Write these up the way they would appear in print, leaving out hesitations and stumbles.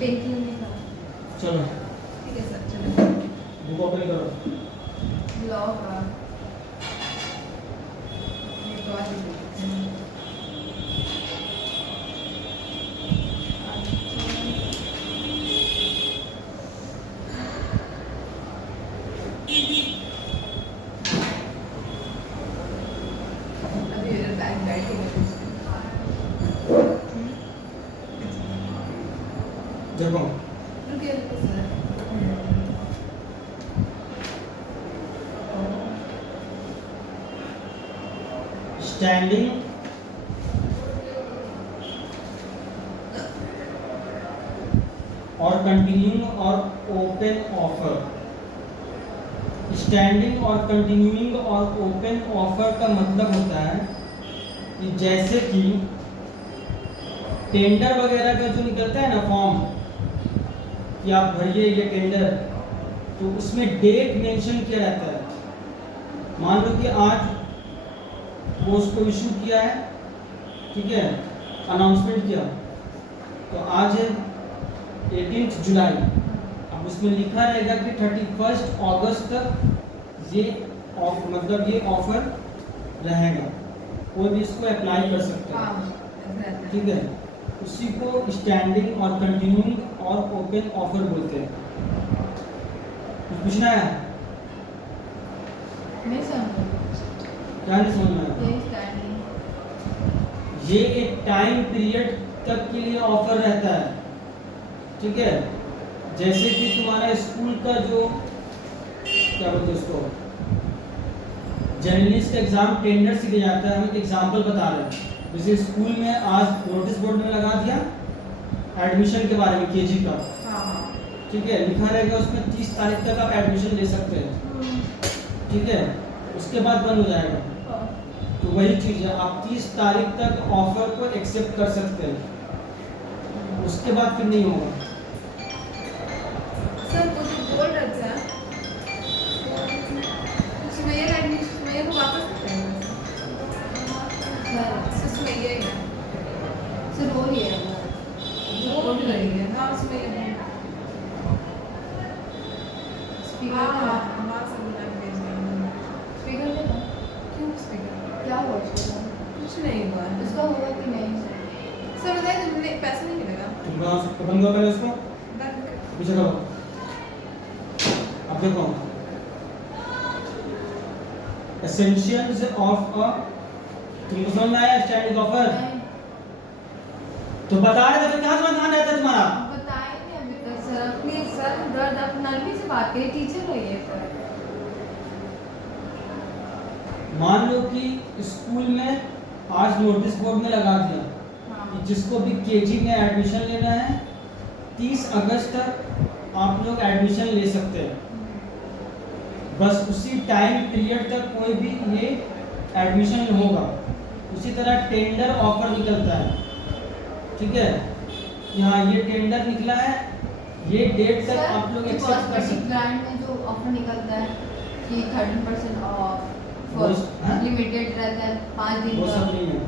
Painting में था। चलो ठीक है सर, चलो बुक ओपन करो। लॉ का ये तो आज ही अभी इधर बैग बैठेंगे देखो रुकिए रुकिए सर। स्टैंडिंग और कंटिन्यूइंग और ओपन ऑफर। स्टैंडिंग और कंटिन्यूइंग और ओपन ऑफर का मतलब होता है कि जैसे कि टेंडर वगैरह का जो निकलता है ना फॉर्म कि आप भरिए ये टेंडर, तो उसमें डेट मेंशन किया रहता है। मान लो कि आज वो उसको इशू किया है, ठीक है, अनाउंसमेंट किया, तो आज है 18 जुलाई। अब उसमें लिखा रहेगा कि 31 अगस्त तक ये मतलब ये ऑफर रहेगा, कोई भी इसको अप्लाई कर सकता है। हाँ ठीक है, उसी को स्टैंडिंग और कंटिन्यूइंग और ओपन ऑफर बोलते हैं। कुछ पूछना है? नहीं समझ क्या नहीं समझ में आया? ये स्टैंडिंग ये एक टाइम पीरियड तक के लिए ऑफर रहता है, ठीक है। जैसे कि तुम्हारा स्कूल का जो क्या बोलते हैं उसको, जर्नलिस्ट एग्जाम टेंडर से दिया जाता है। हम एक एग्जाम्पल बता रहे हैं, जैसे स्कूल में आज नोटिस बोर्ड में लगा दिया एडमिशन के बारे में केजी का, हाँ ठीक है, लिखा रहेगा उसमें 30 तारीख तक आप एडमिशन ले सकते हैं, ठीक है, उसके बाद बंद हो जाएगा। तो वही चीज़ है, आप 30 तारीख तक ऑफर को एक्सेप्ट कर सकते हैं, उसके बाद फिर नहीं होगा। सर वो जो बोल रहे थे सुमैया का एडमिशन सुमैया को वापस सर सुमैया ही है सर, वो ही है जो बोल रही है। हाँ सुमैया स्पीकर हाँ हाँ सब मिला के भेज देंगे। स्पीकर पे था? क्यों स्पीकर क्या हुआ उसको? कुछ नहीं हुआ इसका होगा कि नहीं सर? बताइए तुमने पैसा नहीं मिलेगा। तुम कहाँ से बंद करो पहले उसको, पीछे करो। अब देखो एसेंशियल्स ऑफ अ, तुमको समझ में आया स्टैंडिंग ऑफर? तो बता रहे थे, फिर कहाँ से ध्यान रहता है तुम्हारा? बताए नहीं अभी तक सर। प्लीज सर दर्द आप नरमी से बात करिए, टीचर हो ये सर। मान लो कि स्कूल में आज नोटिस बोर्ड में लगा दिया कि जिसको भी केजी में एडमिशन लेना है 30 अगस्त तक आप लोग एडमिशन ले सकते हैं। बस उसी टाइम पीरियड तक कोई भी ये एडमिशन होगा। उसी तरह टेंडर ऑफर निकलता है, ठीक है, यहाँ ये टेंडर निकला है, ये डेट तक आप लोग एक्सेप्ट कर सकते हैं। में जो ऑफर निकलता है कि 30% ऑफ वो लिमिटेड रहता है 5 दिन वो का, सब नहीं है,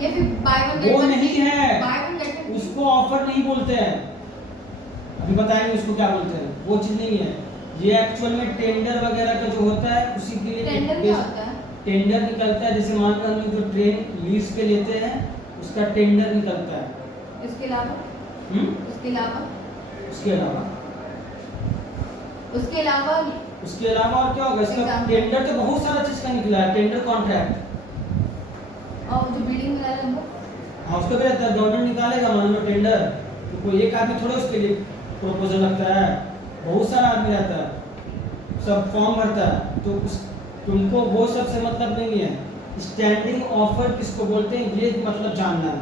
ये फिर बाय वन वो नहीं है, बाय वन गेट वन उसको ऑफर नहीं बोलते हैं, अभी बताएंगे उसको क्या बोलते हैं, वो चीज नहीं है। ये एक्चुअल में टेंडर वगैरह का जो होता है उसी के लिए टेंडर क्या होता है? टेंडर निकलता है। जैसे मान लो हम लोग जो ट्रेन लीज पे लेते हैं उसका टेंडर निकलता है। इसके अलावा उसके अलावा उसके अलावा उसके अलावा उसके अलावा और क्या होगा? इसका Example. टेंडर तो बहुत सारा चीज का निकला है, टेंडर कॉन्ट्रैक्ट, और जो बिल्डिंग वाला है वो हाँ उसका भी रहता है। गवर्नमेंट निकालेगा मान लो टेंडर, तो कोई एक आदमी थोड़ा उसके लिए प्रपोजल लगता है, बहुत सारा आदमी रहता है, सब फॉर्म भरता है, तो उस तुमको वो सब से मतलब नहीं है। स्टैंडिंग ऑफर किसको बोलते हैं ये मतलब जानना है।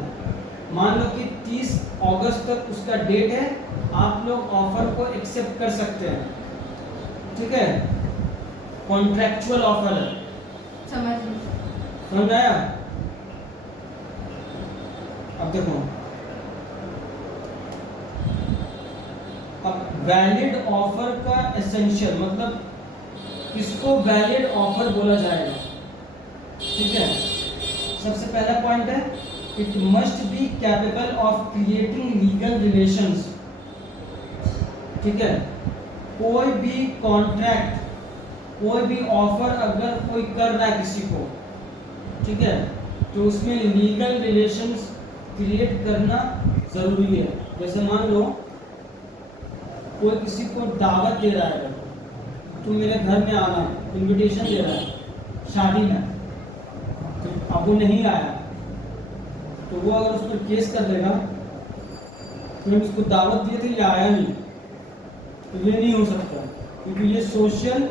मान लो कि 30 अगस्त तक उसका डेट है, आप लोग ऑफर को एक्सेप्ट कर सकते हैं, ठीक है, कॉन्ट्रैक्चुअल ऑफर है। समझ आया? अब देखो, अब वैलिड ऑफर का एसेंशियल मतलब किसको वैलिड ऑफर बोला जाएगा, ठीक है। सबसे पहला पॉइंट है it must be capable of creating legal relations. ठीक है, कोई भी कॉन्ट्रैक्ट, कोई भी ऑफर अगर कोई कर रहा है किसी को, ठीक है, तो उसमें लीगल रिलेशंस क्रिएट करना जरूरी है। जैसे मान लो कोई किसी को दावत दे रहा है, तो मेरे घर में आना, इनविटेशन दे रहा है शादी में, तो अब वो नहीं आया, तो वो अगर उस पर केस कर लेगा तो उसको दावत दिए थे, ये आया नहीं, तो ये नहीं हो सकता, क्योंकि ये सोशल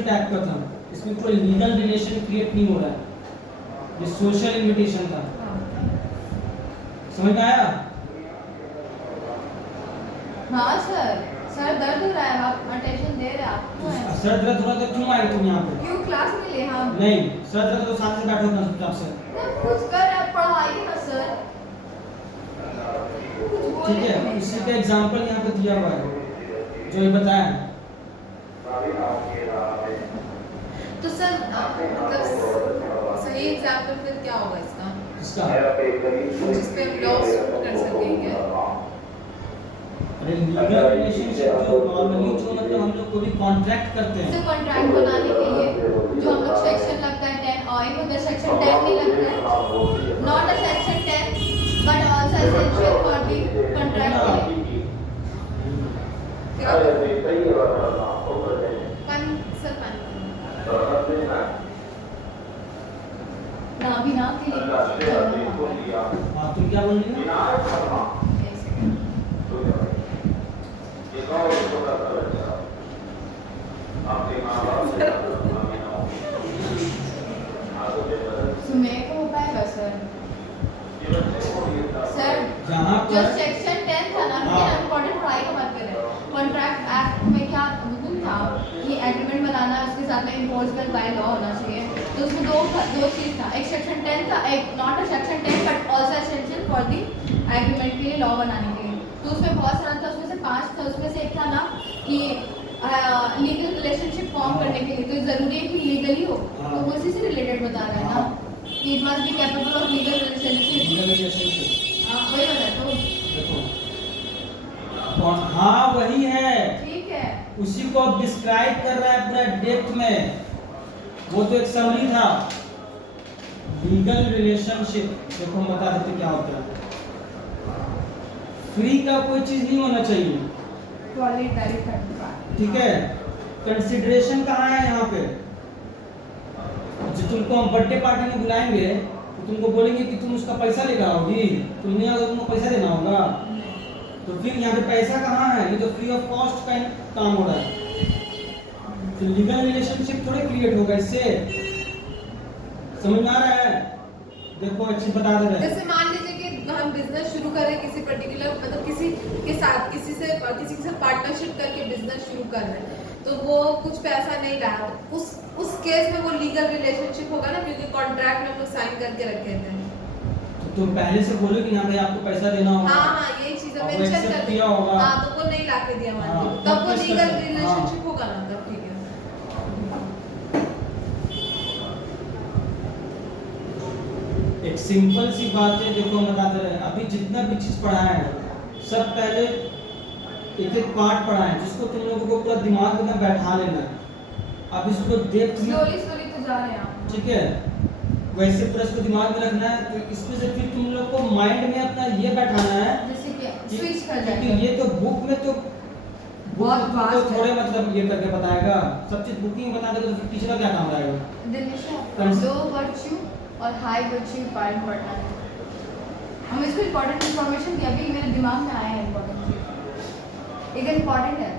टैग का था, इसमें कोई लीगल रिलेशन क्रिएट नहीं हो रहा है, ये सोशल इनविटेशन था। समझ में आया? हाँ सर, सर दर्द हो रहा है, आप अटेंशन दे रहे हैं, आप क्यों हैं? सर दर्द हो रहा था, क्यों आए तुम यहाँ पे? क्यों क्लास में ले हम? नहीं, सर दर्द तो साथ से बैठो अपना चुपचाप से, कुछ कर रहे हैं, पढ़ाइए ना सर, कुछ बोले ठीक है। नहीं इसी सर। का एग्जांपल यहाँ पे दिया हुआ है, जो ये बताया है। तो सर मतलब सही एग्जाम्पल फिर क्या होगा इसका, इसका जिस पे हम लॉ सूट कर सकेंगे? अरे लीगल रिलेशनशिप जो नॉर्मली जो मतलब हम लोग कोई कॉन्ट्रैक्ट करते हैं, जैसे कॉन्ट्रैक्ट बनाने के लिए जो हम लोग सेक्शन लगता है 10 और में सेक्शन 10 नहीं लगता है, not a section 10 but also essential for the contract के लिए। क्या पानी सर पानी ना भी ना के लिए हाँ तुम क्या बोल रही हो? सुमेर को हो पाएगा सर? सर जहाँ जो पर सेक्शन 10 था ना, हाँ। ये इम्पोर्टेंट पढ़ाई का बात कर रहे हैं। कॉन्ट्रैक्ट एक्ट में क्या हुक्म था कि एग्रीमेंट बनाना, उसके साथ में इन्फोर्समेंट बाय लॉ होना चाहिए, तो उसमें दो चीज़ था, एक सेक्शन 10 था, एक not a section 10 but also essential for the agreement के लिए, लॉ बनाने के लिए। तो उसमें बहुत सारा था, उसमें से 5 था, उसमें से एक था ना कि लीगल रिलेशनशिप फॉर्म करने के लिए तो ज़रूरी है कि लीगली हो, तो वो उसी से रिलेटेड बता रहा है ना कि it must be capable of legal relationship. Legal relationship हाँ वही बता तो देखो, हाँ वही है, ठीक है। उसी को अब डिस्क्राइब कर रहा है पूरा डेप्थ में, वो तो एक समरी था। लीगल रिलेशनशिप देखो हम बता देते क्या होता है। फ्री का कोई चीज नहीं होना चाहिए, ठीक है। कंसिडरेशन कहाँ है यहाँ पे? जो तुमको हम बर्थडे पार्टी में बुलाएंगे तो तुमको बोलेंगे कि तुम उसका पैसा लेकर आओगी, तुम नहीं आओगे, तुमको पैसा देना होगा, तो फिर यहाँ पे पैसा कहाँ है? ये तो फ्री ऑफ कॉस्ट का काम हो रहा है, तो लीगल रिलेशनशिप थोड़े क्रिएट होगा इससे। समझ में आ रहा है? देखो अच्छी बता दे रहे हैं। जैसे मान लीजिए कि हम बिजनेस शुरू करें किसी पर्टिकुलर मतलब किसी के साथ पार्टनरशिप करके बिजनेस शुरू कर रहे हैं, तो वो कुछ पैसा नहीं लाया, उस केस में वो लीगल रिलेशनशिप होगा ना, क्योंकि कॉन्ट्रैक्ट में हम लोग साइन करके रखे थे। तो तुम पहले से बोलो कि यहाँ पे आपको पैसा देना होगा। हाँ यही चीजें अब वो मेंशन accept कर किया होगा। हाँ, तो वो नहीं लाके दिया मान हाँ, लो, तब वो तब लीगल हाँ। रिलेशनशिप होगा ना, तब ठीक है। एक सिंपल सी बात है, देखो हम बताते रहे, अभी जितना भी चीज पढ़ा है सब पहले एक एक पार्ट पढ़ा है, जिसको तुम लोगों को पूरा दिमाग में बैठा लेना है। अब इसको डेप्थ में, स्लोली तो जा रहे हैं आप। ठीक है, वैसे पूरा इसको दिमाग में रखना है, तो इसमें से फिर तुम लोग को माइंड में अपना ये बैठाना है जैसे कि कि- स्विच कर क्योंकि जाएगा। ये तो बुक में तो बहुत तो vast है। थोड़े मतलब ये करके बताएगा, सब चीज बुकिंग में बता देगा, तो फिर टीचर का क्या काम रहेगा? दिनेशा, लो वर्च्यू और हाई वर्च्यू पार्ट पढ़ना है। हम इसको इम्पोर्टेंट इन्फॉर्मेशन दिया, अभी मेरे दिमाग में आया है इम्पोर्टेंट चीज, एक इम्पोर्टेंट है,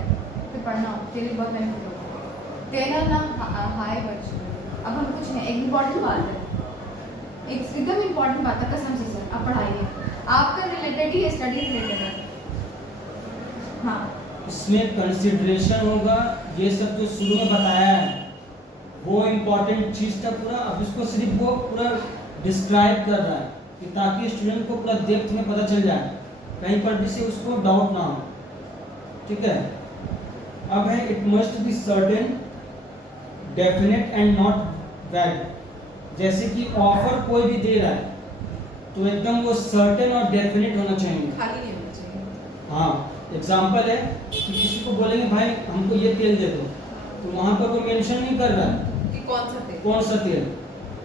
फिर पढ़ना तेरे लिए बहुत बेनिफिट होगा। तेरा ना हाई वर्च्यू। अब हम कुछ नहीं, एक इम्पोर्टेंट बात है, एक एकदम इम्पोर्टेंट बात है, कसम से सर आप पढ़ाइए, आपका रिलेटेड ही स्टडी रिलेटेड है। हाँ इसमें कंसिडरेशन होगा, ये सब जो शुरू में बताया है वो इम्पोर्टेंट चीज था पूरा। अब इसको सिर्फ वो पूरा डिस्क्राइब कर रहा है कि ताकि स्टूडेंट को पूरा डेप्थ में पता चल जाए, कहीं पर भी से उसको डाउट ना हो, ठीक है। अब है it must be certain, definite and not वैग। जैसे कि ऑफर कोई भी दे रहा है तो एकदम वो सर्टेन और डेफिनेट होना चाहिए, खाली नहीं होना चाहिए। हाँ। एग्जाम्पल है कि किसी को बोलेंगे भाई हमको ये तेल दे दो, तो वहाँ पर कोई मेंशन नहीं कर रहा है कि कौन सा थे कौन सा तेल,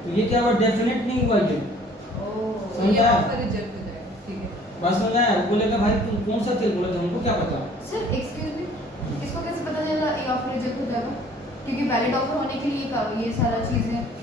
तो ये क्या हुआ, डेफिनेट नहीं हुआ ये। तो ये ऑफर रिजेक्ट हो जाएगा, ठीक है। बस समझ आया, वो बोलेगा भाई तुम कौन सा तेल बोले थे, हमको क्या पता। सर एक्सक्यूज मी, इसको कैसे पता चला ये ऑफर रिजेक्ट हो जाएगा? क्योंकि वैलिड ऑफर होने के लिए ये सारा चीजें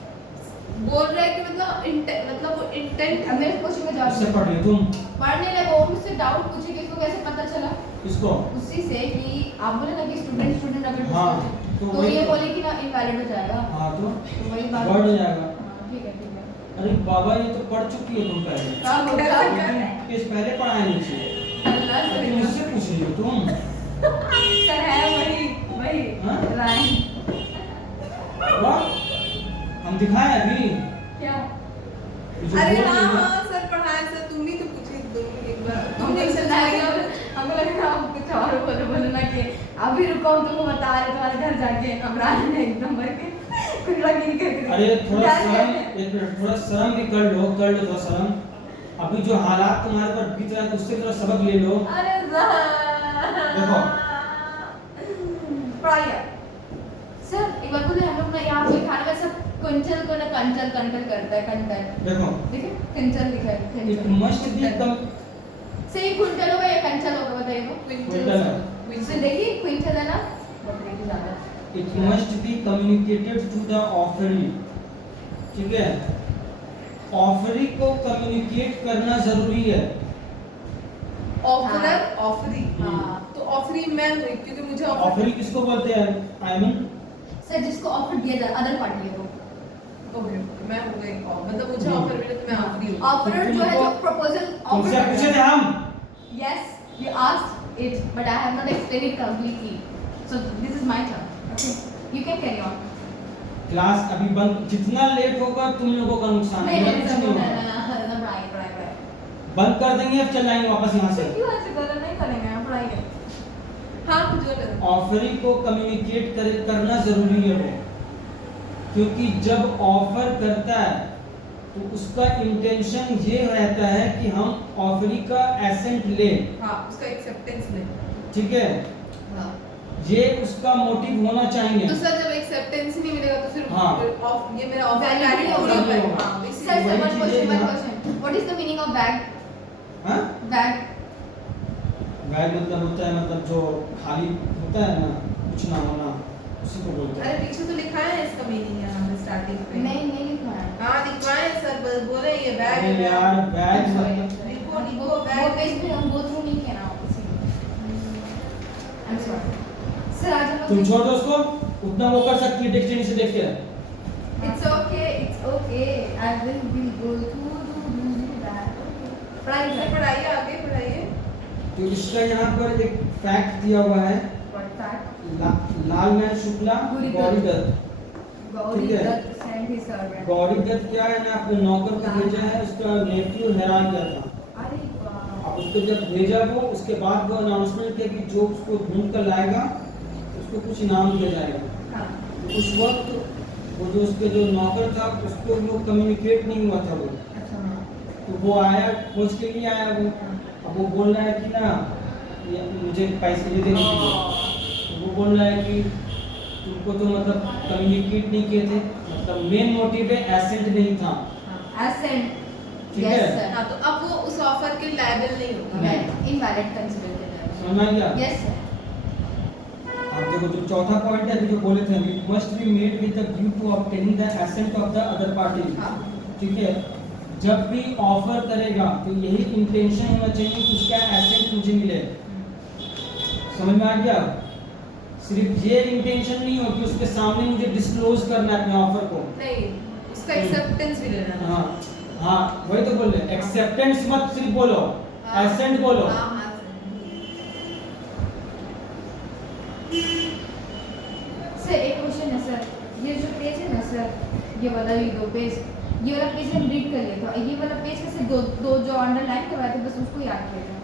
बोल रहा है कि मतलब वो इंटेंट अब मेरे क्वेश्चन में जा इससे पढ़ रही हो तुम, पढ़ने लगे, वो मुझसे डाउट पूछे कि इसको कैसे पता चला? इसको उसी से कि आप बोले ना कि स्टूडेंट अगर हाँ, तो वही ये तो। बोले कि ना इनवैलिड हो जाएगा, हाँ तो वही बात बढ़ जाएगा। हाँ, ठीक है। अरे बाबा ये तो पढ़ चुकी हो तुम पहले, काम हो कैसे गया। कर रहे हैं? पेज पहले पढ़ाए नीचे, अल्लाह से तुम मुझसे पूछ रही हो तुम। सर है वही हाँ? लाइन वाह, हम दिखाए अभी क्या? ये जो अरे बोल रही हाँ है ना, हाँ सर पढ़ाया सर, तुम ही तो पूछे तुम एक बार, हम तुमने नहीं समझाया समझाएंगे, हमको लगा आप कुछ और बोले ना कि अभी रुको हम तुमको बता रहे तुम्हारे घर जाके अमरान ने एक नंबर के कुंडला गिन करके अरे थोड़ा शर्म, एक मिनट, थोड़ा शर्म भी कर लो थोड़ा शर्म। अभी जो हालात तुम्हारे पर बीत रहा है उससे थोड़ा सबक ले लो। अरे देखो। पढ़ाइए सर, एक बार बोले हम लोग ना यहाँ पे खाने में सब कंचल को ना कंचल कंचल करता है, कंचल देखो, देखिए कंचल लिखा है, इट कंचल मस्ट बी कम, सही क्विंटल होगा या कंचल होगा बताइए वो? क्विंटल सर देखिए क्विंटल है ना, बकरे की ज्यादा it must be communicated to the offeree, ठीक है, ऑफरी को कम्युनिकेट करना जरूरी है। ऑफरर ऑफरी, हाँ। तो ऑफरी मैं हुई क्योंकि मुझे ऑफरी किसको बोलते हैं आयमन? सर जिसको ऑफर दिया जाए अदर पार्टी है वो ओके मैं हो गई मतलब मुझे हम्म। ऑफर मिला तो मैं ऑफरी हूँ। ऑफर जो है जो प्रपोजल तुमसे पूछे थे हम, yes you asked it but I have not explain it completely, so this is my turn, okay you can carry on. Class अभी बंद, जितना लेट होगा तुम लोगों का नुकसान है, नहीं कुछ सर नहीं होगा। राइट बंद कर देंगे, अब चल जाएंगे वापस यहाँ से। क्यों ऐसे कर नहीं करेंगे हम पढ़ाई हाँ कुछ और करो। ऑफरी को कम्युनिकेट करना जरूरी है वो, क्योंकि जब ऑफर करता है तो उसका इंटेंशन ये रहता है कि हम ऑफरी का एसेंट लें, हाँ उसका एक्सेप्टेंस ले। ठीक है, हाँ ये उसका मोटिव होना चाहिए। तो सर जब एक्सेप्टेंस नहीं मिलेगा तो फिर हाँ। ये मेरा ऑफर Valid वैलिड नहीं होगा होगा। पर हाँ सर basically सर वही वन चीज़ें क्वेश्चन यहाँ- what is the meaning of bag? हाँ, बैग वैग मतलब होता है, मतलब जो खाली होता है ना, कुछ ना होना, उसी को बोलते अरे हैं। पीछे तो लिखा है इसका मीनिंग यहाँ स्टार्टिंग पे। नहीं लिखा है। हाँ लिखवाए सर बस बोले ये बैग अरे यार बैग Sorry, मतलब sorry. लिखो वो लिखो वो बैग पेज पे हम गो थ्रू नहीं किया ना इसीलिए। आई एम सॉरी सर आज हम तुम लोग छोड़ दो उसको, उतना वो कर सकती है डिक्शनरी से देख के। It's okay I will go through that. पढ़ाई सर पढ़ाइए आगे पढ़ाइए। तो इसका यहाँ पर एक फैक्ट दिया हुआ है, लालमैन शुक्ला गौरीदत्त। गौरी ठीक है। Dutt send his servant. Gauridutt क्या है ना, अपने नौकर को भेजा है, उसका नेफ्यू हैरान गया था। अरे वाह अब उसको जब भेजा वो, उसके बाद वो अनाउंसमेंट किया कि जो उसको ढूंढ कर लाएगा उसको कुछ इनाम दिया जाएगा। हाँ तो उस वक्त वो जो उसके जो नौकर था उसको वो कम्युनिकेट नहीं हुआ था वो, अच्छा हाँ तो वो आया, खोज के लिए आया वो। अब वो बोल रहा है कि ना ये मुझे पैसे ये देने के लिए, तो वो बोल रहा है कि तुमको तो मतलब कम्युनिकेट नहीं किए थे, मतलब मेन मोटिव है एसेंट नहीं था, एसेंट ठीक यस है? सर हाँ तो अब वो उस ऑफर के लायबल नहीं होगा। नहीं। इनवैलिड कंसीडर किया जाएगा। समझ में आ गया? यस सर अब देखो जो चौथा पॉइंट है, अभी जो बोले थे, it must be made with the view to obtaining the assent of the other party, हाँ ठीक है। जब भी ऑफर करेगा तो यही इंटेंशन होना चाहिए कि उसका एसेंट मुझे मिले। समझ में आ गया? सिर्फ ये इंटेंशन नहीं हो कि उसके सामने मुझे डिस्क्लोज करना है अपने ऑफर को। नहीं उसका एक्सेप्टेंस भी लेना है। हाँ हाँ, वही तो बोल रहे, एक्सेप्टेंस मत सिर्फ बोलो, हाँ। एसेंट बोलो। हाँ हाँ सर एक क्वेश्चन है सर, ये जो पेज है ना सर, ये वाला ये दो पेज, ये वाला पेज हम रीड कर लिए तो ये वाला पेज कैसे दो जो अंडरलाइन करवाए थे बस उसको याद किया था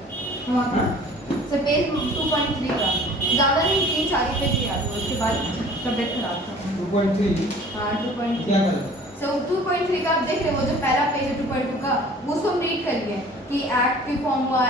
हम हाँ? सर पेज 2.3 का ज़्यादा नहीं, 3-4 पेज याद हुआ, उसके बाद तबियत खराब था। 2.3 हाँ 2.3 क्या करें? सो 2.3 का आप देख रहे हो, वो जो पहला पेज है 2.2 का, वो उसको हम रीड कर लिए कि एक्ट की फॉर्म हुआ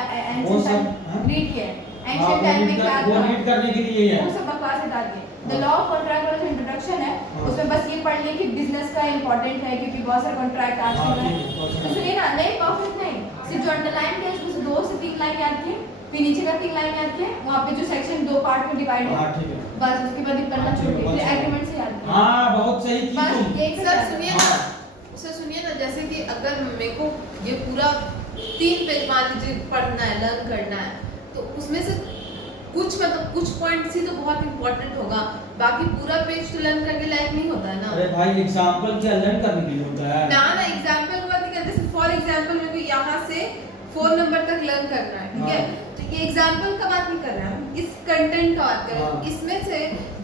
वो सब, हाँ? रीड किया एंशिएंट टाइम में क्या वो था रीड करने के लिए है। वो सब बकवास हटा के द हाँ। लॉ ऑफ कॉन्ट्रैक्ट वाला जो इंट्रोडक्शन है हाँ। उसमें बस ये पढ़ लें कि बिजनेस का इंपॉर्टेंट है क्योंकि बहुत सारे कॉन्ट्रैक्ट हाँ, आजकल ठीक है। है, बहुत तो सारे। सुनिए ना, नहीं परफेक्ट नहीं, सिर्फ जो अंडरलाइन किया उसमें से 2 से 3 लाइन याद किए, फिर नीचे का 3 लाइन याद किए, वहाँ पे जो सेक्शन 2 पार्ट में डिवाइड है हाँ, ठीक है। बस उसके बाद करना हाँ, ठीक है, छोड़ बहुत फिर सही। एग्रीमेंट से याद किया। हाँ, बहुत सही की बस तुम। यही सर सुनिए ना, हाँ। सर सुनिए ना, जैसे कि अगर मेरे को ये पूरा 3 पेज मान लीजिए पढ़ना है, लर्न करना है, तो उसमें से कुछ मतलब कुछ पॉइंट्स ही तो बहुत इंपॉर्टेंट होगा, बाकी पूरा पेज तो लर्न करने लायक नहीं होता है ना। अरे भाई एग्जाम्पल क्या लर्न करने के लिए होता है। ना ना एग्जाम्पल की बात नहीं करते, जैसे फॉर एग्जाम्पल मेरे को यहाँ से 4 नंबर तक लर्न करना है, ठीक है, हाँ। तो ये एग्जाम्पल का बात नहीं कर रहे हैं हम, इस कंटेंट का बात कर रहे हैं। हाँ। इसमें से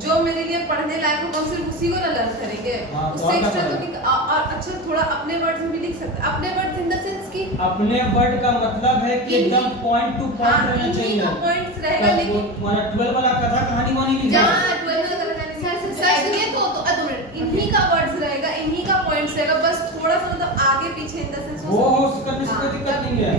जो मेरे लिए पढ़ने लायक होगा सिर्फ उसी को ना लर्न करेंगे, हाँ, तो उससे और क्या एक्स्ट्रा तो करें? नहीं। और अच्छा थोड़ा अपने वर्ड्स में भी लिख सकते हैं, अपने वर्ड्स इन द सेंस कि अपने वर्ड का मतलब है कि एकदम पॉइंट टू पॉइंट हाँ, रहना इन्हीं चाहिए। का पॉइंट्स रहेगा, लेकिन तुम्हारा 12 वाला कथा कहानी वानी नहीं जहाँ है। 12 का करना नहीं। सर, सर सुनिए तो 2 मिनट, इन्हीं का वर्ड्स रहेगा, इन्हीं का पॉइंट्स रहेगा, बस थोड़ा सा मतलब आगे पीछे इन द सेंस वो करने से कोई दिक्कत नहीं है।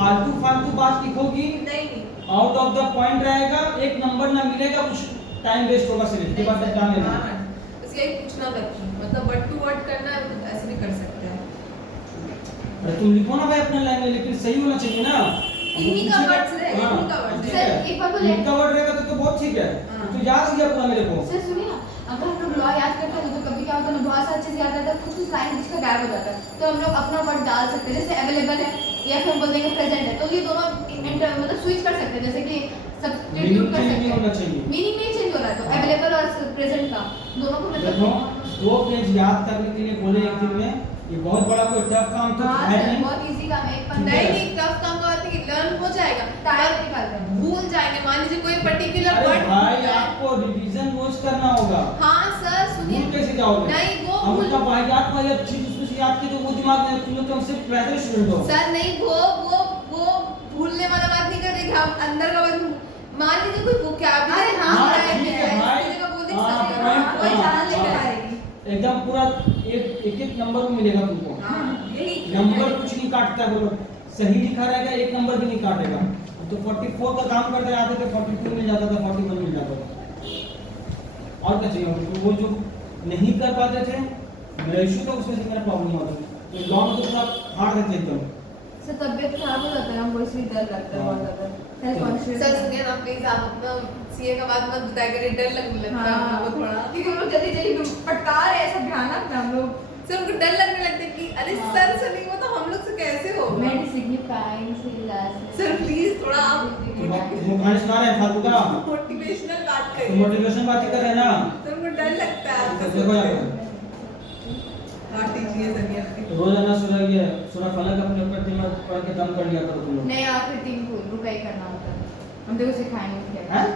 आलतू फालतू बात लिखोगी, नहीं आउट ऑफ द पॉइंट रहेगा, एक नंबर ना मिलेगा, कुछ टाइम वेस्ट होगा सिर्फ के बाद एग्जाम में। हाँ, बस यही पूछना था कि मतलब वर्ड टू वर्ड करना है तो ऐसे भी कर सकते हैं। अरे तुम लिखो ना भाई अपना लाइन में, लेकिन सही होना चाहिए ना। इन्हीं का words रहेगा, हाँ, इन्हीं का words ठीक रहेगा। है। सर, एक बात बोले? इनका वर्ड रहेगा तो बहुत ठीक है। हाँ। तो याद हो गया पूरा मेरे को। सर सुनिए ना, अगर हम लोग लॉ याद करते हैं तो कभी क्या होता है ना, बहुत सारी चीज़ याद रहता है, कुछ लाइन बीच का गायब हो जाता है, तो हम लोग अपना वर्ड डाल सकते हैं, जैसे अवेलेबल है या फिर बोल देंगे प्रेजेंट है, तो ये दोनों मतलब स्विच कर सकते हैं, जैसे कि सब्स्टिट्यूट कर Meaning change सकते नहीं हैं। होना चाहिए। मीनिंग नहीं चेंज हो रहा है, तो हाँ। अवेलेबल और प्रेजेंट का दोनों को देखो, मतलब 2 पेज याद करने के लिए बोले एक दिन में, ये बहुत बड़ा कोई टफ काम तो हाँ है सर, नहीं। बहुत इजी काम है, एक ठीक पंद्रह है। नहीं टफ काम का बात है कि लर्न हो जाएगा, टाइम निकालते हैं। भूल जाएंगे, मान लीजिए कोई पर्टिकुलर अरे वर्ड भाई आपको रिवीजन रोज करना होगा। हाँ सर सुनिए, भूल कैसे जाओगे? नहीं वो हम भूल उतना वाहियात वाली चीज उसमें से याद की तो वो दिमाग में, तुम लोग तो हमसे बेहतर स्टूडेंट हो। सर नहीं वो भूलने वाला बात नहीं कर रहे कि हम अंदर का बात, मान लीजिए कोई वोकैबुलरी अरे हाँ, हाँ, है, ठीक है भाई। इस तरह का बोल नहीं हाँ, सकते। point, हाँ, कोई हाँ, जान लेकर हाँ। आएगी। एकदम पूरा एक नंबर में मिलेगा तुमको। हाँ, यही नंबर कुछ नहीं काटता, बोलो सही लिखा रहेगा, एक नंबर भी नहीं काटेगा। तो 44 का काम करते आते थे, 42 मिल जाता था, 41 मिल जाता था। और क्या चाहिए हमको? वो जो नहीं कर पाते थे, मेरा इशू था, उसमें से मेरा प्रॉब्लम होता था। तो लॉन्ग तो पूरा हार्ड रहते एकदम। सर तबियत खराब हो जाता है, हमको इसलिए डर लगता है बहुत ज़्यादा, हेल्थ कॉन्शियस। सर सुनिए ना प्लीज, आप अपना सीए का बात मत बताया करिए, डर लगने लगता है हम लोगों को थोड़ा। क्योंकि हम लोग जल्दी जल्दी पटकार है, ऐसा भयानक है हम लोग। सर उनको डर लगने लगता है कि अरे हाँ। सर से नहीं हुआ तो हम लोग से कैसे होगा। Very signifying से last। सर प्लीज थोड़ा आप तुम कहानी सुना रहे हैं फालतू का? मोटिवेशनल बात तुम करिए। मोटिवेशन बातें कर रहे हैं ना? सर उनको डर लगता है आपका। देखो यार, हाँ दीजिए सर ये आपके। रोजाना सूरह फलक अपने ऊपर दिमाग पढ़ के दम कर लिया करो तुम लोग। नहीं आखिर 3 को रुकई करना होता है, हम देखो सिखाएंगे क्या। हैं?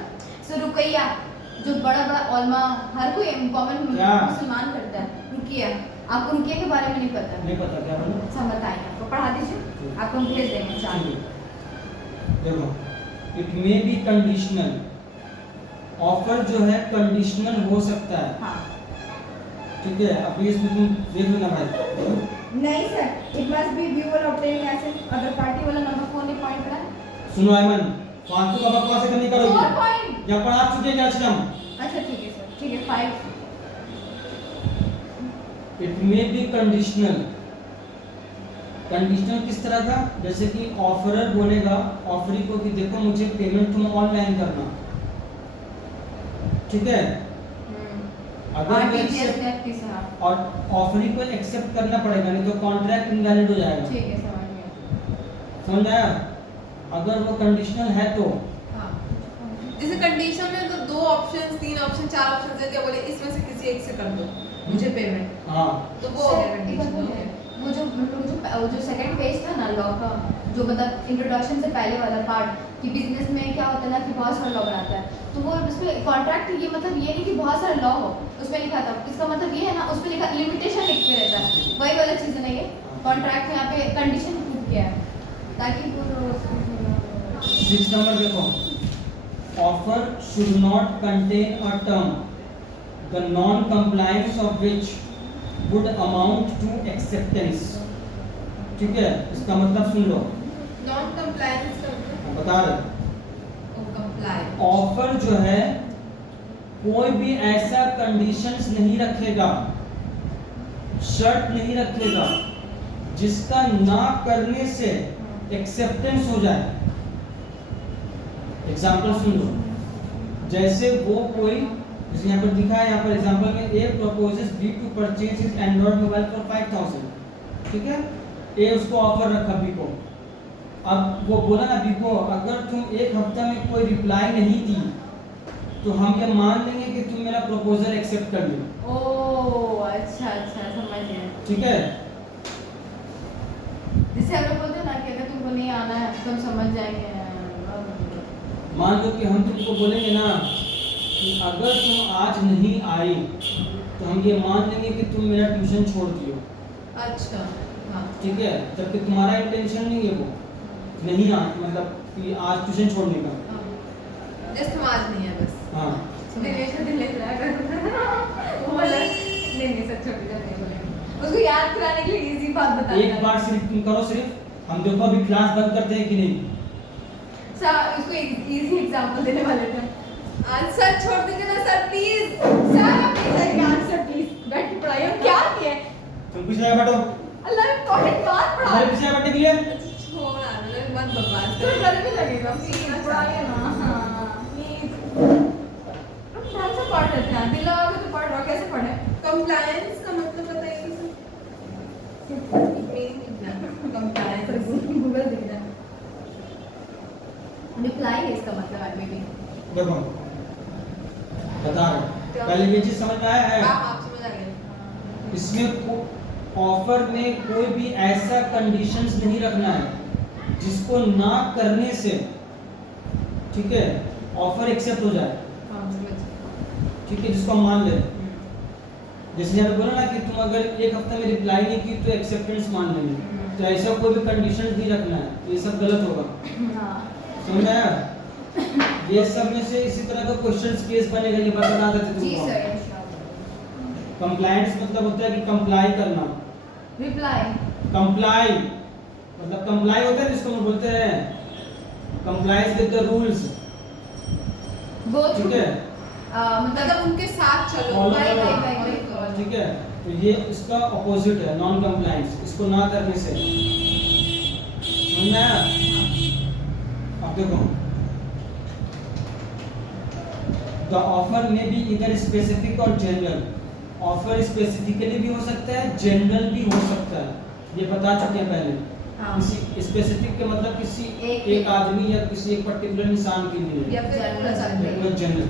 सर रुकैया जो बड़ा बड़ा ओलमा हर कोई कॉमन क्या? मुसलमान करता है, रुकिया। आपको रुकिया के बारे में नहीं पता? नहीं पता क्या बोलो? अच्छा बताइए, आपको पढ़ा दीजिए, आपको हम भेज देंगे चार। देखो, it may be conditional. Offer जो है कंडीशनल हो सकता है, हाँ ठीक है? अभी इसमें तुम देख लेना भाई। नहीं sir, it must B viewer obtain asset other party वाला नंबर 4 ने पॉइंट पढ़ा। सुनो अयमन, फालतू का बकवास नहीं 4 करोगे। पॉइंट। या पढ़ा चुके हैं आज हम। अच्छा ठीक है सर, ठीक है 5। It may be conditional. Conditional किस तरह का? जैसे कि ऑफरर बोलेगा ऑफरी को कि देखो मुझे पेमेंट तुम ऑनलाइन करना, ठीक है? अगर वो आरटीजीएस accept- नेफ्ट से हाँ और ऑफरी को एक्सेप्ट करना पड़ेगा, नहीं तो कॉन्ट्रैक्ट इनवैलिड हो जाएगा। ठीक है, समझ गया। समझ आया? अगर वो कंडीशनल है तो हाँ जैसे कंडीशन में तो 2 ऑप्शन 3 ऑप्शन 4 ऑप्शन दे दिया, बोले इसमें से किसी एक से कर दो मुझे पेमेंट, हाँ तो वो हो गया सर, एक बात कंडीशन। बोले, वो जो सेकंड पेज था ना लॉ का, जो मतलब इंट्रोडक्शन से पहले वाला पार्ट कि बिजनेस में क्या होता है ना कि बहुत सारा लॉ बनाता है, तो वो उसमें कॉन्ट्रैक्ट ये मतलब ये नहीं कि बहुत सारा लॉ हो, उसमें लिखा था, इसका मतलब ये है ना, उसमें लिखा लिमिटेशन लिख के रहता है, वही वाला चीज़ नहीं है। कॉन्ट्रैक्ट में यहाँ पे कंडीशन पुट किया है ताकि वो 6 नंबर देखो, offer should not contain a term the non compliance of which would amount to acceptance, ठीक है? इसका मतलब सुन लो, नॉन कंप्लायंस का मतलब हम बता रहे कंप्लाई ऑफर जो है कोई भी ऐसा कंडीशंस नहीं रखेगा, शर्त नहीं रखेगा जिसका ना करने से एक्सेप्टेंस हो जाए। एग्जांपल सुन लो, जैसे वो कोई, जैसे यहाँ पर लिखा है, यहाँ पर एग्जांपल में A proposes B to purchase his android mobile for 5000, ठीक है। ए उसको ऑफर रखा बी को। अब वो बोला ना बी को, अगर तुम एक हफ्ता में कोई रिप्लाई नहीं दी तो हम ये मान लेंगे कि तुम मेरा प्रपोजल एक्सेप्ट कर लो। ओह अच्छा अच्छा समझ गया। ठीक है, जैसे हम लोग बोलते हैं ना कि अगर तुमको नहीं आना है तुम समझ जाएंगे। मान लो कि हम तुमको बोलेंगे ना कि अगर तुम आज नहीं आई तो हम ये मान लेंगे कि तुम मेरा ट्यूशन छोड़ दियो। अच्छा हाँ ठीक है, जबकि तुम्हारा इंटेंशन नहीं है वो नहीं आ, मतलब कि आज ट्यूशन छोड़ने का। जस्ट हम आज नहीं है बस। हाँ रिलेशन डिलीट रहा कर वो वाला नहीं सब छोड़ दिया नहीं बोलेंगे उसको याद कराने के लिए इजी बात बता एक बार सिर्फ तुम करो, सिर्फ हम देखो अभी क्लास बंद करते हैं कि नहीं। सर उसको इजी एग्जांपल देने वाले थे। आंसर छोड़ दीजिए ना sir please. Sir please answer please बैठ के पढ़ाइए। क्या किए तुम पीछे आए बैठो, अल्लाह इंपॉर्टेंट बात पढ़ा मेरे पीछे बैठने के लिए। छोड़ आने मत बकवास तो करो। करने लगेगा प्लीज पढ़ाइए ना। हां प्लीज ध्यान से पढ़ लेते हैं, दिल लगा के तो पढ़ रहा हूं, कैसे पढ़े? कंप्लायंस का मतलब बताइए किसी कंप्लायंस गूगल दिख रहा है। रिप्लाई है इसका मतलब है बेबी। देखो बता रहे, पहले ये चीज समझ में आया है। हाँ आप समझ आ गए। इसमें ऑफर में कोई भी ऐसा कंडीशंस नहीं रखना है जिसको ना करने से, ठीक है, ऑफर एक्सेप्ट हो जाए। हाँ समझ। ठीक है, जिसको हम मान ले। जैसे यहाँ पे बोला ना कि तुम अगर एक हफ्ते में रिप्लाई नहीं की तो एक्सेप्टेंस मान लेंगे, तो ऐसा कोई भी कंडीशन नहीं रखना है, ये सब गलत होगा। हां समझ आया? ये सब में से इसी तरह का क्वेश्चंस केस बनेगा, ये बता देते जी तुमको। सर इंशाल्लाह। कंप्लायंस मतलब होता है कि कंप्लाई करना। रिप्लाई कंप्लाई मतलब कंप्लाई होता है जिसको हम बोलते हैं complies with the rules. Go ठीक है, मतलब उनके साथ चलो। Follow बाय करो। Bye bye. ठीक है, तो ये इसका अपोजिट है नॉन कंप्लायंस, इसको ना करने से। समझ में आया? अब देखो, द ऑफर में भी इधर स्पेसिफिक और जनरल। ऑफर स्पेसिफिकली भी हो सकता है, जनरल भी हो सकता है, ये बता चुके हैं पहले। हाँ। किसी स्पेसिफिक के मतलब किसी एक- एक आदमी या किसी एक पर्टिकुलर इंसान के लिए, या फिर जनरल पूरा चलते चलते मतलब जनरल।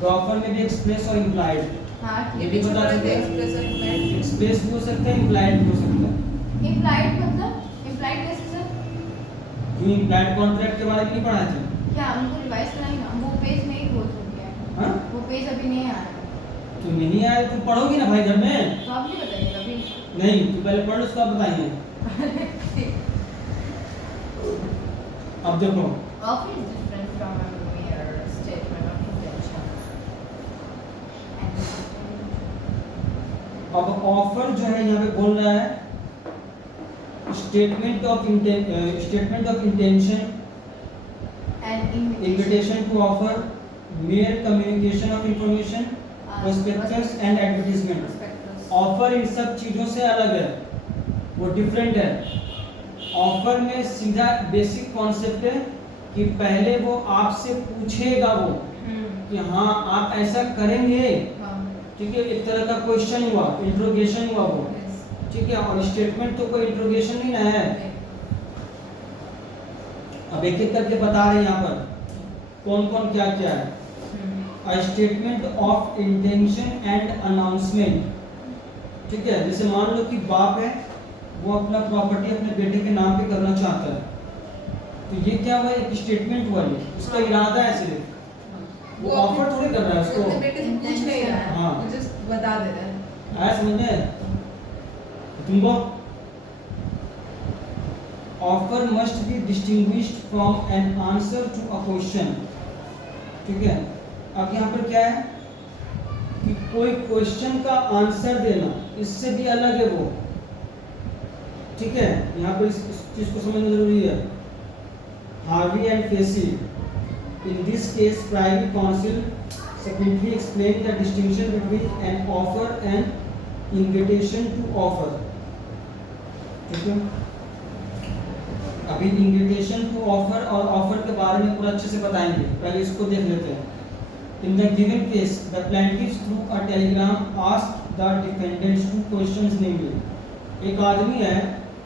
द ऑफर में भी एक्सप्रेस और इम्प्लाइड। हां ये ये भी भी बता छोटा चुके सा हैं। एक्सप्रेशन में एक्सप्रेस भी हो सकता है, इम्प्लाइड भी हो सकता है। इम्प्लाइड मतलब इम्प्लाइड कैसे सर? क्यों इम्प्लाइड कॉन्ट्रैक्ट के बारे में नहीं पढ़ा थे? क्या हमको रिवाइज कराएंगे ना? वो पेज नहीं खोल चुके हैं। हाँ, वो पेज अभी नहीं आया। तो नहीं आया तो पढ़ोगी ना भाई घर में। तो आप नहीं बताइएगा अभी। नहीं, तू पहले पढ़ लो, उसका बताइए। अब देखो, Offer is different from a mere statement of intention. अब ऑफर जो है यहाँ पे बोल रहा है statement of intention, And invitation to offer, mere communication of information, prospectus and advertisement। prospectus। Offer in सब चीजों से अलग है, वो डिफरेंट है। ऑफर में सीधा बेसिक कॉन्सेप्ट है कि पहले वो आपसे पूछेगा वो कि हाँ आप ऐसा करेंगे, हाँ ठीक है, एक तरह का क्वेश्चन हुआ, इंट्रोगेशन हुआ वो, यस ठीक है। और स्टेटमेंट तो कोई इंट्रोगेशन नहीं ना है। अब एक एक करके बता रहे हैं यहाँ पर कौन कौन क्या क्या है। A statement of intention and announcement, ठीक है। जैसे मान लो कि बाप है, वो अपना प्रॉपर्टी अपने बेटे के नाम पे करना चाहता है, तो ये क्या हुआ, एक स्टेटमेंट हुआ, ये उसका इरादा है सिर्फ, वो ऑफर थोड़ी कर रहा है वो अपने उसको। बेटे से पूछ नहीं रहा है, हाँ। वो जस्ट बता दे रहा है। आया समझ में तुमको? Offer must be distinguished from an answer to a question, ठीक है। अब यहाँ पर क्या है कि कोई क्वेश्चन का आंसर देना, इससे भी अलग है वो, ठीक है। यहाँ पर इस चीज को समझना जरूरी है। Harvey and facie In this case, Privy Council subtly explained the distinction between an offer and invitation to offer. ठीक है? अभी invitation to offer और offer के बारे में पूरा अच्छे से बताएंगे, पहले इसको देख लेते हैं. In the given case, the plaintiffs through a telegram asked the defendants two questions, namely, एक आदमी है,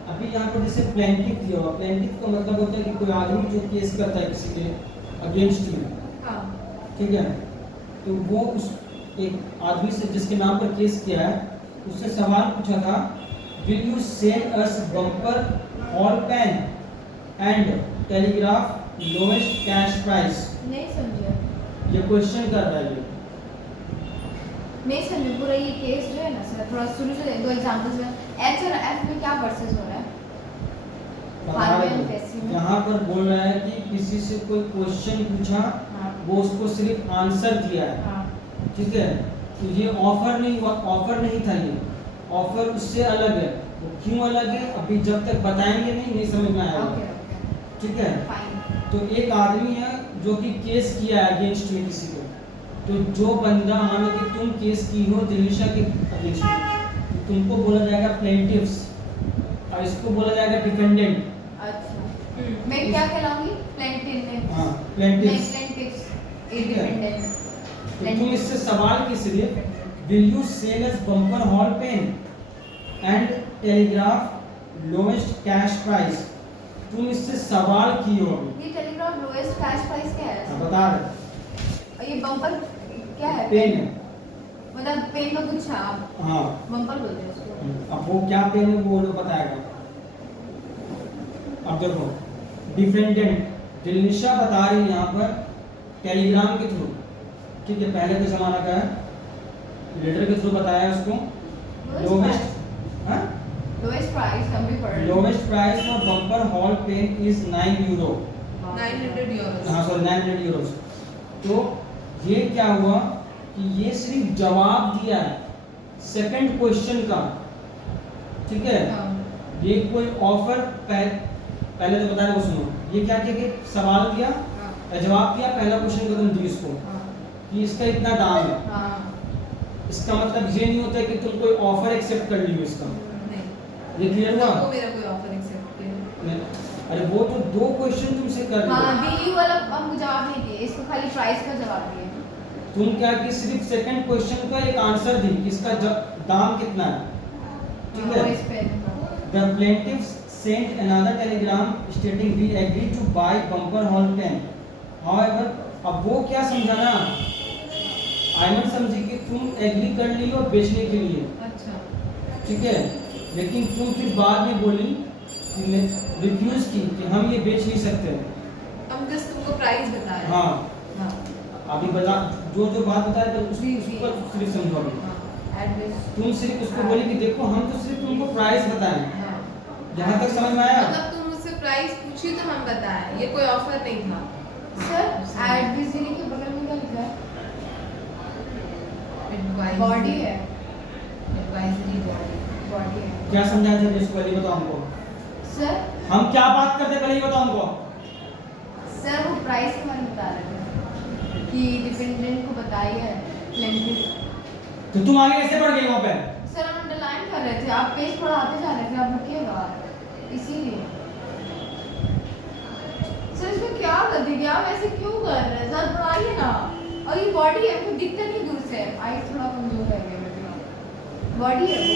अभी यहाँ पर जैसे प्लेंटिफ दिया हुआ, प्लेंटिफ का मतलब होता है कि कोई आदमी जो केस करता है किसी के अगेंस्ट में, हाँ ठीक है, तो वो उस एक आदमी से जिसके नाम पर केस किया है उससे सवाल पूछा था, will you send us Bumper Hall Pen and telegraph lowest cash price. नहीं समझे, ये क्वेश्चन कर रहा है ये. नहीं समझे पूरा ये केस जो है ना सर, थोड़ा शुरू से दो एग्जांपल्स में एच और एफ में क्या वर्सेस हो रहा है. यहाँ पर बोल रहा है कि किसी से कोई क्वेश्चन पूछा, हाँ वो उसको सिर्फ आंसर दिया है, हाँ ठीक है, तो ये ऑफर नहीं हुआ, ऑफर नहीं था ये, ऑफर उससे अलग है. वो क्यों अलग है अभी जब तक बताएंगे नहीं समझ में आएगा. ओके ओके ठीक है, फाइन. तो एक आदमी है जो कि केस किया है अगेंस्ट में किसी को, तो जो बंदा मानो कि तुम केस की हो दिलिशा के अगेंस्ट में, तो तुमको बोला जाएगा प्लेंटिफ्स और इसको बोला जाएगा डिफेंडेंट. अच्छा मैं क्या कहलाऊंगी, प्लेंटिफ. हाँ प्लेंटिफ्स. प्लेंटिफ ठीक है. इंडिपेंडेंट. तो तुम इससे सवाल की सिर्फ will you sell us Bumper Hall Pen and telegraph lowest cash price, तुम इससे सवाल की हो. ये टेलीग्राफ लोएस्ट कैश प्राइस क्या है? बता रहे और ये बम्पर क्या है? पेन है. मतलब पेन का गुच्छा, हाँ बम्पर बोलते हैं उसको. अब वो क्या पेन है वो लोग बताएगा. अब देखो डिफेंडेंट दिलनिशा बता रही है यहाँ पर टेलीग्राम के थ्रू, ठीक है, पहले के जमाना का है, लेटर के थ्रू बताया उसको. लोवेस्ट लोएस्ट प्राइस हम भी पढ़ रहे हैं. Lowest price for Bumper Hall Pen is 9 euro. 900 euros. हाँ सॉरी 900 यूरोस. तो ये क्या हुआ कि ये सिर्फ जवाब दिया है सेकंड क्वेश्चन का, ठीक है. हाँ ये कोई ऑफर पहले तो बताया वो सुनो, ये क्या किया कि सवाल दिया, हाँ जवाब दिया, पहला क्वेश्चन का तुम दी इसको हाँ कि इसका इतना दाम है. हाँ इसका मतलब ये नहीं होता कि तुम कोई ऑफर एक्सेप्ट कर लियो इसका. नहीं, ये क्लियर हुआ? वो मेरा कोई ऑफर एक्सेप्ट किया. नहीं. अरे वो तो दो क्वेश्चन तुमसे कर हाँ लिया, वीयू वाला हम जवाब नहीं दिए, इसको खाली प्राइस का जवाब दिए. तुम क्या कि सिर्फ सेकंड क्वेश्चन का एक आंसर दी कि इसका दाम कितना है, ठीक है. लोएस्ट पेन का. The plaintiffs sent another telegram stating we agree to buy bumper hall pen. However, अब वो क्या समझाना, आयमन समझी कि तुम एग्री कर लियो बेचने के लिए, अच्छा ठीक है, लेकिन तुम फिर बाद में बोली कि रिफ्यूज की कि हम ये बेच नहीं सकते. हम जस्ट तुमको प्राइस बता रहे हैं. हाँ हाँ अभी बता जो बात बताए तो उस पर सिर्फ समझोगे. हाँ एड्रेस. तुम सिर्फ उसको बोली कि देखो हम तो सिर्फ तुमको प्राइस बताएं. हाँ. यहाँ तक समझ में आया? मतलब तुम मुझसे प्राइस पूछी तो हम बताएं, ये कोई ऑफर नहीं था. सर एडविजरी के बगल में क्या लिखा है? एडवाइस बॉडी है. Advisory body. बॉडी है. क्या समझाया था इसको पहले बताओ हमको. सर हम क्या बात करते पहले ही बताओ हमको. सर वो प्राइस के बारे में बता रहे थे कि डिपेंडेंट को बताई है प्लेंटिफ. तो तुम आगे कैसे बढ़ गई वहाँ पे? सर हम अंडरलाइन कर रहे थे, आप पेज पढ़ाते जा रहे थे, आप रुकिएगा इसीलिए. सर इसमें क्या गलती की, आप ऐसे क्यों कर रहे हैं? सर पढ़ाइए ना. और ये बॉडी है, आपको दिखता नहीं दूर से, आई थोड़ा कमजोर है मेरे. बॉडी है वो.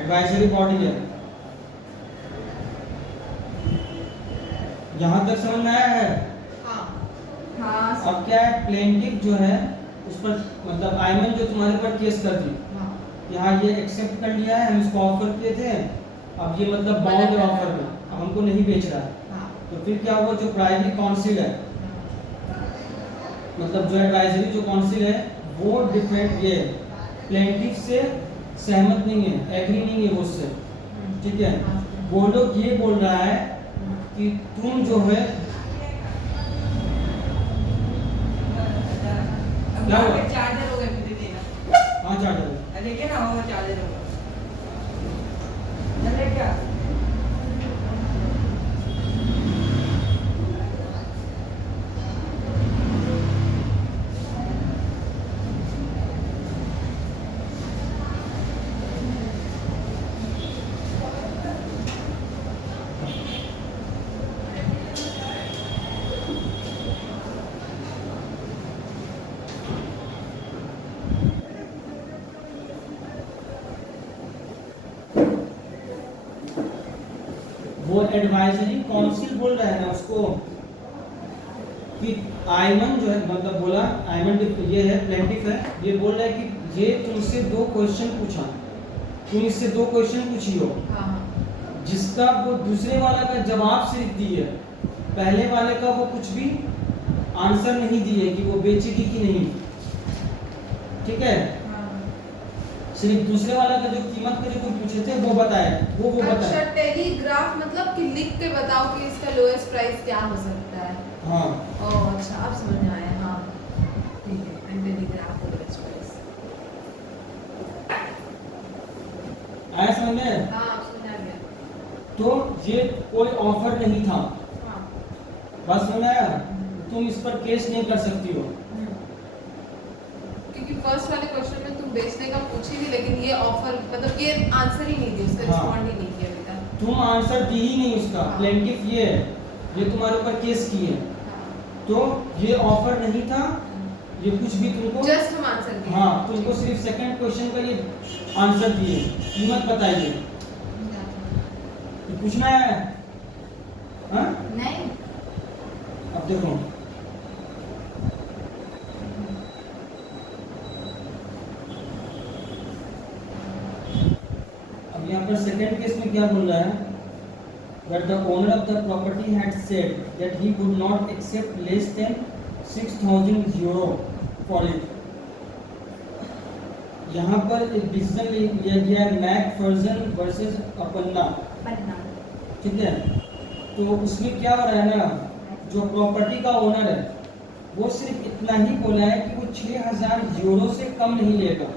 एडवाइजरी बॉडी है. यहाँ तक समझ में आया है? हाँ हाँ सर. अब क्या है प्लेंटिफ जो है उस पर मतलब आयमन जो तुम्हारे पर केस कर दी, हाँ यहाँ ये एक्सेप्ट कर लिया है, हम इसको ऑफर किए थे, अब ये मतलब बाउंड है ऑफर में, अब हमको नहीं बेच रहा है. हाँ तो फिर क्या हुआ, जो प्राइवेरी काउंसिल है मतलब जो एडवाइजरी जो काउंसिल है वो डिफरेंट ये प्लेंटिफ से सहमत नहीं है, एग्री नहीं है वो उससे, ठीक है. वो लोग ये बोल रहा है कि तुम जो है क्या हुआ? चार्जर हो गया मुझे देना. हाँ चार्जर देखिए ना वो चार्जर होगा. चले क्या? वो एडवाइजरी काउंसिल बोल रहा है ना उसको कि आयमन जो है मतलब बोला आयमन ये है प्लेंटिफ है, ये बोल रहा है कि ये तुमसे 2 क्वेश्चन पूछा, तुम इससे 2 क्वेश्चन पूछी हो हाँ हाँ जिसका वो दूसरे वाला का जवाब सिर्फ दी है, पहले वाले का वो कुछ भी आंसर नहीं दिए कि वो बेचेगी कि नहीं, ठीक है। हाँ। सिर्फ दूसरे वाला का जो कीमत के जो कोई पूछे थे वो बताया, वो अच्छा बताया। टेलीग्राफ मतलब कि लिख के बताओ कि इसका लोएस्ट प्राइस क्या हो सकता है। हाँ ओह अच्छा अब समझ में आया। हाँ ठीक है एंड टेलीग्राफ का लोएस्ट प्राइस। आया समझ में? हाँ अब समझ आ गया। तो ये कोई ऑफर नहीं था, हाँ बस समझ में आया। तुम इस पर केस नहीं कर सकती हो। क्योंकि फर्स्ट वाले क्वेश्चन में तुम बेचने का पूछी थी लेकिन ये ऑफर मतलब ये आंसर ही नहीं दी, उसका हाँ। रिस्पॉन्ड ही नहीं किया अभी तक। तुम आंसर दी ही नहीं उसका, हाँ। प्लेंटिफ ये है, ये तुम्हारे ऊपर केस की है, हाँ। तो ये ऑफर नहीं था, ये कुछ भी तुमको जस्ट हम आंसर दिए। हाँ तुमको सिर्फ सेकंड क्वेश्चन का ये आंसर दिए, कीमत बताइए, तो पूछना है। हाँ नहीं अब देखो अब यहाँ पर सेकंड केस में क्या बोल रहा है, that the owner of the property had said that he would not accept less than 6,000 euro for it. यहाँ पर एक डिसीजन लिया गया है मैकफर्सन वर्सेस अपन्ना, बनना ठीक है। तो उसमें क्या हो रहा है ना, जो प्रॉपर्टी का ओनर है वो सिर्फ इतना ही बोला है कि वो 6,000 यूरो से कम नहीं लेगा,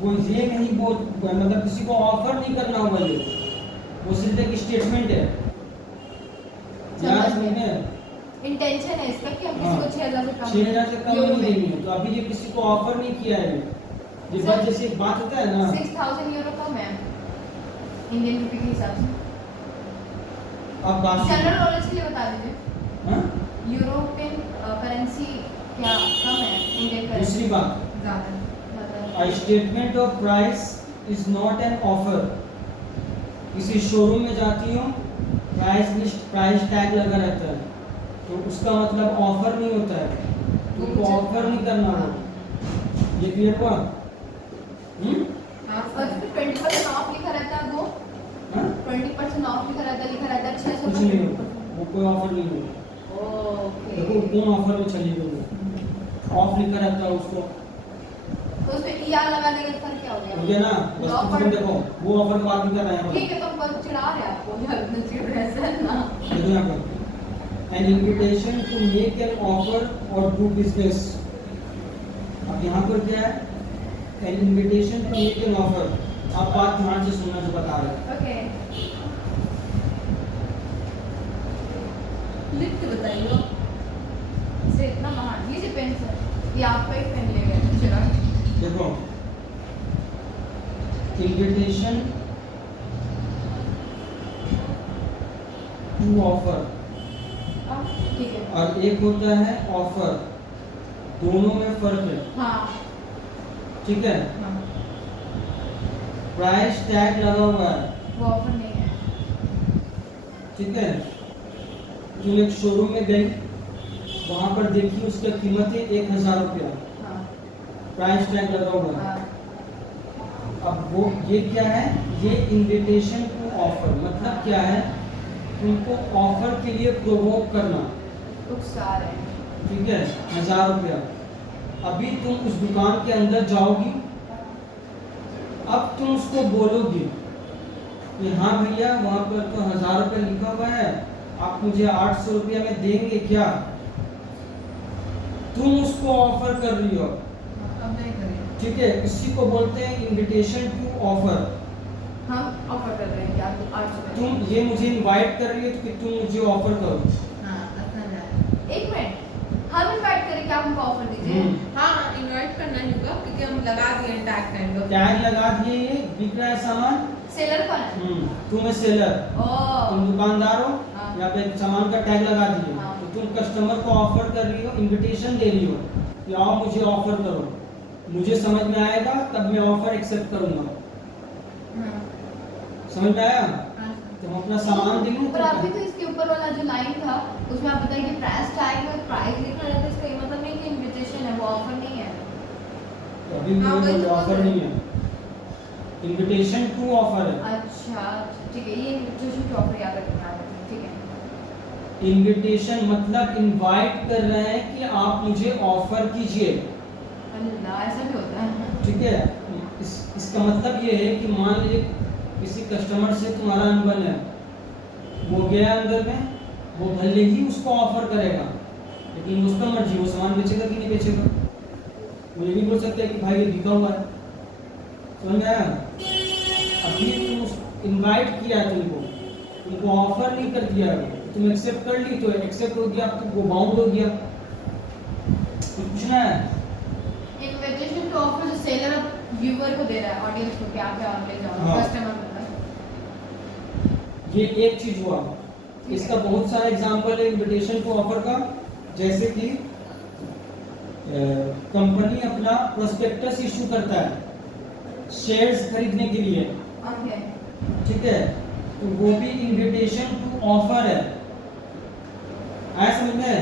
वो ये नहीं बोल मतलब किसी को ऑफर नहीं करना होगा, ये वो सिर्फ एक स्टेटमेंट है। समझ में इंटेंशन है इसका कि हम हाँ। किसी को 6,000 से कम 6,000 से कम यूरो नहीं में। देंगे, तो अभी ये किसी को ऑफर नहीं किया है। ये सर, बात जैसे एक बात होता है ना, 6,000 यूरो कम है इंडियन रुपए के हिसाब से। अब बात जनरल नॉलेज के लिए बता दीजिए, हाँ? यूरोपियन करेंसी क्या कम है इंडियन दूसरी करेंसी बात, ज़्यादा। A statement of price is not an offer. किसी शोरूम में जाती हो, प्राइस लिस्ट प्राइस टैग लगा रहता है, तो उसका मतलब ऑफर नहीं होता है, तुमको ऑफर नहीं करना हो। ये क्लियर हुआ? हाँ और जो 20% ऑफ लिखा रहता है वो हाँ? 20% ऑफ लिखा रहता है 600 कुछ नहीं होगा, वो कोई ऑफर नहीं होगा। देखो ओके। कौन ऑफर में चली गई वो, ऑफ लिखा रहता है उसको, तो उसमें ईआर लगाने का फर्क क्या हो गया? ठीक है ना। बस तुम देखो वो ऑफर की बात नहीं कर रहे हैं, ठीक है तो हम बस चिढ़ा रहे हैं आपको यार, इतना चिढ़ रहे हैं सर ना। देखो यहाँ पर an invitation to make an offer or do business। अब यहाँ पर क्या है, an invitation to make an offer। आप बात ध्यान से सुनना जो बता रहे हैं। ओके लिख के बताइए। से इतना महान ये जो पेन सर ये आपका ही पेन ले गए थे चिराग। देखो इन्विटेशन टू ऑफर ठीक है और एक होता है ऑफर, दोनों में फर्क है, हाँ ठीक है। हाँ प्राइस टैग लगा हुआ है, वो ऑफर नहीं है। ठीक है। तुम एक शोरूम में गई, वहां पर देखी उसका कीमत है 1,000 रुपया, हाँ प्राइस टैग लगा हुआ है। हाँ अब वो ये क्या है, ये इनविटेशन टू ऑफर मतलब क्या है, तुमको ऑफर के लिए प्रोवोक करना, उकसा रहे हैं। ठीक है। 1,000 रुपया, अभी तुम उस दुकान के अंदर जाओगी, अब तुम उसको बोलोगी कि हाँ भैया वहाँ पर तो 1,000 रुपया लिखा हुआ है, आप मुझे 800 रुपया में देंगे क्या, तुम उसको ऑफर कर रही हो, अब नहीं करिए। ठीक है। इसी को बोलते हैं इनविटेशन टू ऑफर। हम ऑफर कर रहे हैं कि आपको 800 तुम ये मुझे इनवाइट कर रही हो कि तुम मुझे ऑफर करो, हाँ अच्छा है। एक मिनट हम इनवाइट करें कि आप हमको ऑफर दीजिए। हाँ इनवाइट करना ही होगा क्योंकि हम लगा दिए टैग काइंड ऑफ। टैग लगा दिए, ये बिक रहा है सामान, सेलर कौन है? तुम है सेलर, ओह तुम दुकानदार हो, हाँ। यहाँ पे सामान का टैग लगा दिए, हाँ। तो तुम कस्टमर को ऑफर कर रही हो, इनविटेशन दे रही हो कि आओ मुझे ऑफर करो, मुझे समझ में आएगा तब मैं ऑफर एक्सेप्ट करूंगा। हाँ। समझ में आया? तुम अपना सामान देंगे पर अभी तो इसके ऊपर वाला जो लाइन था उसमें आप बताइए कि प्राइस टैग में प्राइस लिखा रहता है, इसका ये मतलब नहीं कि इनविटेशन है, वो ऑफर नहीं है। तो अभी हाँ, वो वही तो ऑफर बोल रहे नहीं है, इनविटेशन टू ऑफर है। अच्छा ठीक है, ये इनविटेशन टू ऑफर याद रखना है, ठीक है। इनविटेशन मतलब इनवाइट कर रहे हैं कि आप मुझे ऑफर कीजिए, अल्लाह ऐसा भी होता है। ठीक है। इसका मतलब ये है कि मान लीजिए किसी कस्टमर से तुम्हारा अनबन है, वो गया अंदर में, वो भले ही उसको ऑफर करेगा, लेकिन उसका मर्जी, वो सामान बेचेगा कि नहीं बेचेगा। वो ये भी बोल सकते हैं कि भाई ये बिका हुआ है, समझ में आया। अभी तुम इनवाइट किया है, तुमको ऑफर नहीं कर दिया है, तुम एक्सेप्ट कर ली तो एक्सेप्ट हो गया, तुमको बाउंड हो गया। कुछ पूछना है? इनविटेशन टू ऑफर जो सेलर व्यूअर को दे रहा है, ऑडियंस को, क्या क्या ले जाओ, हाँ। कस्टमर को। ये एक चीज हुआ। इसका बहुत सारा एग्जांपल है इनविटेशन टू ऑफर का, जैसे कि कंपनी अपना प्रोस्पेक्टस इशू करता है शेयर्स खरीदने के लिए, ओके ठीक है, तो वो भी इनविटेशन टू ऑफर है। आया समझ में?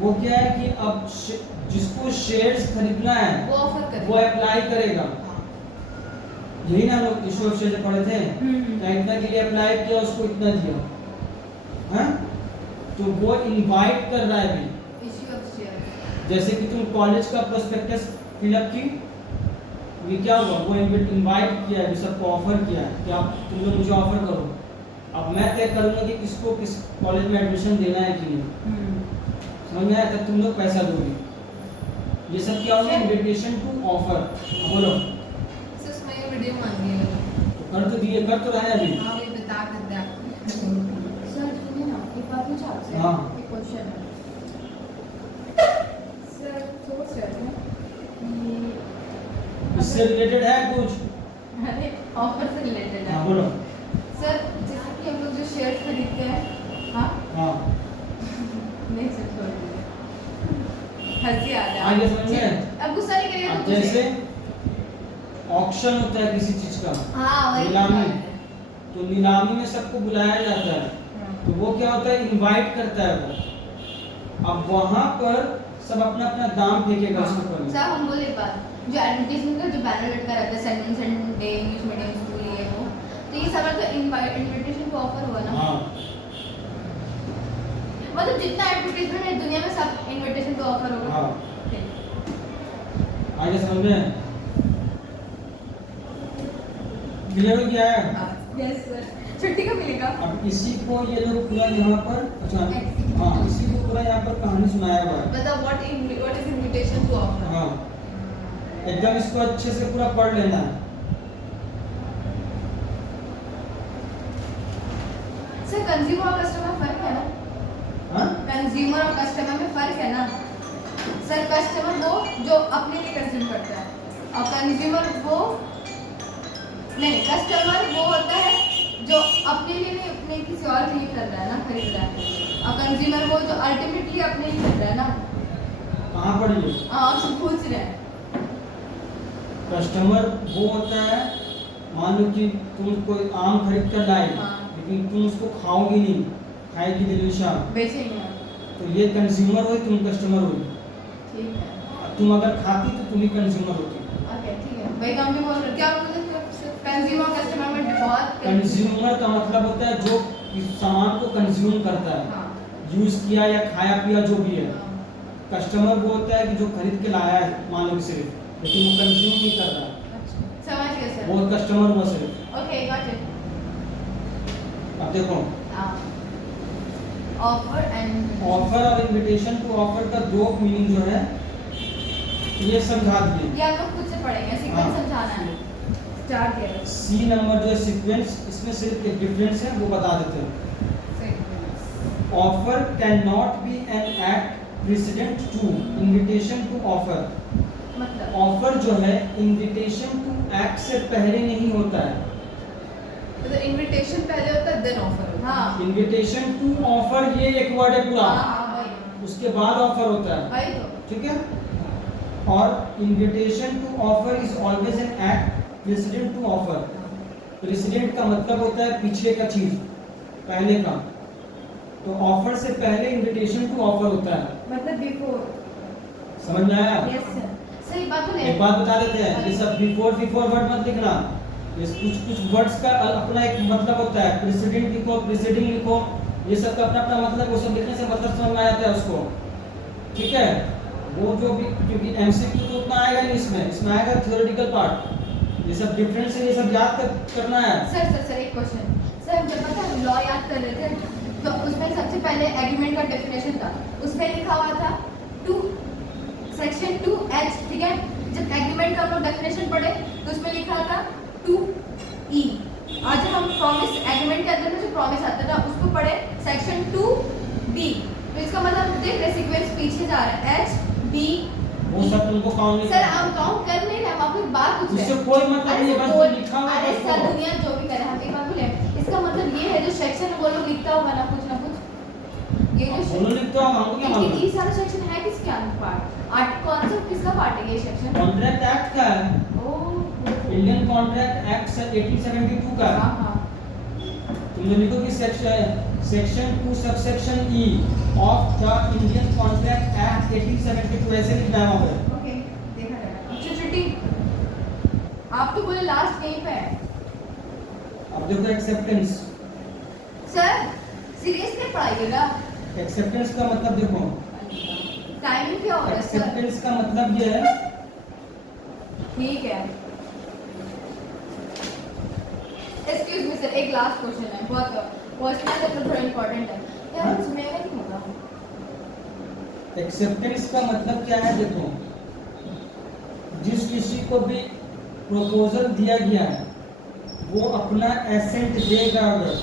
वो क्या है कि अब जिसको शेयर्स खरीदना है वो ऑफर करे, वो अप्लाई करेगा। यही ना हम लोग इशू ऑफ शेयर पढ़े थे, इतना के लिए अप्लाई किया, उसको इतना दिया, हाँ? तो वो इनवाइट कर रहा है अभी। Issue of share. जैसे कि तुम कॉलेज का प्रोस्पेक्टस फिलअप की, ये क्या हुआ, वो इनवाइट किया है, सबको ऑफर किया है कि आप तुम लोग मुझे ऑफर करो। अब मैं तय करूंगा कि किसको किस कॉलेज में एडमिशन देना है कि नहीं, समझ में आया? तब तुम लोग पैसा दोगे। ये सब क्या होगा, इनविटेशन टू ऑफर। बोलो। उसमें ये वीडियो मांगिएगा, तो कर तो दिए, कर तो रहे हैं अभी। हाँ ये बता देते हैं आपको। सर सुनिए ना, एक बात पूछा आपसे, हाँ। एक क्वेश्चन है। सर सोच रहे थे कि इससे रिलेटेड है कुछ? अरे ऑफर से रिलेटेड है। हाँ बोलो। सर जैसे कि हम लोग जो शेयर खरीदते हैं, हाँ हाँ नहीं सर छोड़ दीजिए, हंसी आ जाए। आगे समझ में? अब गुस्सा नहीं करिएगा अब तो पूछिए। जैसे ऑक्शन होता है किसी चीज का, हाँ वही नीलामी, बात है। तो नीलामी में सबको बुलाया जाता है, हाँ। तो वो क्या होता है, इनवाइट करता है वो। अब वहां पर सब अपना अपना दाम फेंकेगा उसके ऊपर में। सर हम बोले एक बात, जो एडवर्टाइजमेंट का जो बैनर लटका रहता है, saint day English medium school ये वो, तो ये सब तो इनविटेशन टू ऑफर हुआ ना। हाँ मतलब जितना एडवर्टाइजमेंट है दुनिया में सब इनविटेशन टू ऑफर होगा। हाँ ठीक। आगे समझ में क्लियर हो गया है? यस सर, छुट्टी कब मिलेगा? अब इसी को ये लोग पूरा यहाँ पर, अच्छा हाँ, इसी को पूरा यहाँ पर कहानी सुनाया हुआ है। मतलब what is invitation to offer. हाँ एकदम इसको अच्छे से पूरा पढ़ लेना है। सर कंज्यूमर और कस्टमर फर्क है ना? हाँ कंज्यूमर और कस्टमर में फर्क है ना? सर कस्टमर वो जो अपने लिए कंज्यूम करता है, और कंज्यूमर वो नहीं, कस्टमर वो होता है जो अपने लिए नहीं, अपने किसी और के लिए कर रहा है ना, खरीद रहा है। और कंज्यूमर वो जो अल्टीमेटली अपने लिए कर रहा है ना। कहाँ पढ़िए? आपसे पूछ रहे हैं। कस्टमर वो होता है, मान लो कि तुम कोई आम खरीद कर लाए, हाँ। लेकिन तुम उसको खाओगी नहीं, खाएगी दिलशाह, बेचेंगे आप। तो ये कंज्यूमर हुई, तुम कस्टमर हुई। ठीक है, तुम अगर खाती तो तुम ही कंज्यूमर होती। ओके ठीक है भाई, हम भी बोल रहे हैं। क्या बोल रहे थे? कंज्यूमर कस्टमर में बहुत कंज्यूमर का मतलब होता है जो इस सामान को कंज्यूम करता है, हाँ यूज किया या खाया पिया जो भी है। हाँ। कस्टमर वो होता है कि जो खरीद के लाया है, मान लो सिर्फ, लेकिन वो कंज्यूम नहीं कर रहा, अच्छा, समझ गए सर। वो कस्टमर हुआ सिर्फ। Okay got it. अब देखो, ऑफर एंड ऑफर और इनविटेशन टू ऑफर का दो मीनिंग जो है ये समझा दिए। ये आप लोग खुद से पढ़ेंगे, सीक्वेंस हाँ। समझाना है। स्टार्ट किया। सी नंबर जो है सीक्वेंस, इसमें सिर्फ एक डिफरेंस है, वो बता देते हैं। Offer can not be an act precedent to invitation to offer. मतलब ऑफर जो है इनविटेशन टू एक्ट से पहले नहीं होता है। मतलब इनविटेशन पहले होता है देन ऑफर होता है। हाँ इनविटेशन टू ऑफर ये एक वर्ड है पूरा, हाँ वही उसके बाद ऑफर होता है, वही तो। ठीक है। और invitation to offer is always an act precedent to offer. Precedent का मतलब होता है पीछे का चीज, पहले का, तो ऑफर से पहले इनविटेशन टू ऑफर होता है। मतलब बिफोर। समझ में आया? Yes sir. सही बात बोले। एक बात बता देते हैं, ये सब बिफोर वर्ड मत लिखना। ये कुछ वर्ड्स का अपना एक मतलब होता है, प्रेसिडेंट लिखो, प्रेसिडिंग लिखो, ये सब का अपना अपना मतलब, वो सब लिखने से मतलब समझ में आ जाता है उसको। ठीक है, वो जो भी, क्योंकि एमसीक्यू तो उतना आएगा नहीं इसमें, इसमें आएगा थ्योरेटिकल पार्ट। ये सब डिफरेंस है, ये सब याद करना है। सर एक क्वेश्चन। सर हम जब पता है लॉ याद कर रहे थे तो उसमें सबसे पहले एग्रीमेंट का डेफिनेशन था, उसमें लिखा हुआ था टू सेक्शन 2H। ठीक है, जब एग्रीमेंट का हम लोग डेफिनेशन पढ़े तो उसमें लिखा था 2E। आज जब हम प्रॉमिस एग्रीमेंट के अंदर में जो प्रॉमिस आता है ना उसको पढ़े सेक्शन 2B। तो इसका मतलब देख रहे सीक्वेंस पीछे जा रहा है, HB। वो सब तुमको काउंट नहीं सर करना। हम काउंट कर नहीं रहे, हम आपको एक बात पूछ रहे इससे कोई मतलब नहीं है, बस कोई- लिखा हुआ है अरे बस सर वो। दुनिया जो भी करे, हम एक बात बोले, इसका मतलब ये है जो सेक्शन वो लोग लिखता होगा ना कुछ, ये जो दोनों लिखते हो, हमको क्या लेकिन मालूम? ये सारा सेक्शन है किसके अंदर पार्ट? आर्ट कौन सा किसका पार्ट है ये सेक्शन? कॉन्ट्रैक्ट एक्ट का है, ओह इंडियन कॉन्ट्रैक्ट एक्ट 1872 का है। हां। तुम लोग लिखो कि section 2 subsection E of the Indian contract act 1872 ऐसे लिखना है वहाँ पे। ओके देखा जाएगा। अच्छा छुट्टी, आप तो बोले लास्ट कहीं पे है। अब देखो एक्सेप्टेंस। सर सीरियसली पढ़ाइएगा। एक्सेप्टेंस का मतलब देखो, टाइमिंग क्या हो रहा है सर? एक्सेप्टेंस का मतलब ये है, ठीक है। एक्सक्यूज मी सर, एक लास्ट क्वेश्चन है, बहुत पर्सनल है तो थोड़ा इंपॉर्टेंट है। यार सुनेगा नहीं होगा। एक्सेप्टेंस का मतलब क्या है? देखो, जिस किसी को भी प्रपोजल दिया गया है वो अपना एसेंट देगा अगर,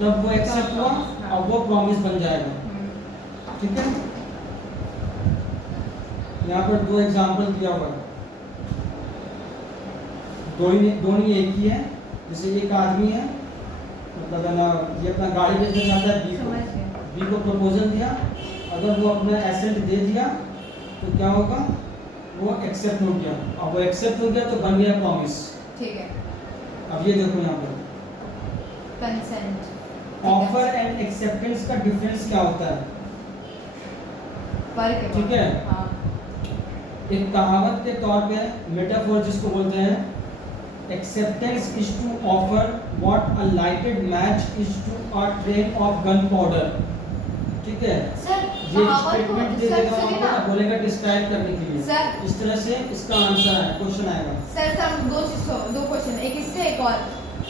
तब वो एक्सेप्ट हुआ और वो प्रॉमिस बन जाएगा। ठीक है, यहाँ पर दो एग्जांपल दिया हुआ है, दोनों एक ही है। जैसे एक आदमी है, मतलब है ना, ये अपना गाड़ी बेचना चाहता है समझ गया। बी को प्रपोजल दिया, अगर वो अपना एसेंट दे दिया तो क्या होगा? वो एक्सेप्ट हो गया, और वो एक्सेप्ट हो गया तो बन गया प्रॉमिस। ठीक है। अब ये देखो यहाँ पर कंसेंट। ऑफर एंड एक्सेप्टेंस का डिफरेंस क्या होता है? फर्क है। ठीक है। हाँ। एक कहावत के तौर पे, मेटाफोर जिसको बोलते हैं, acceptance is to offer what a lighted match is to a train of gunpowder. ठीक है, सर ये कहावत को स्टेटमेंट दे सर देगा सुनिए आपको, ना। बोलेगा डिस्क्राइब करने के लिए। सर इस तरह से इसका आंसर है, क्वेश्चन आएगा। सर हम दो क्वेश्चन, एक इससे एक और।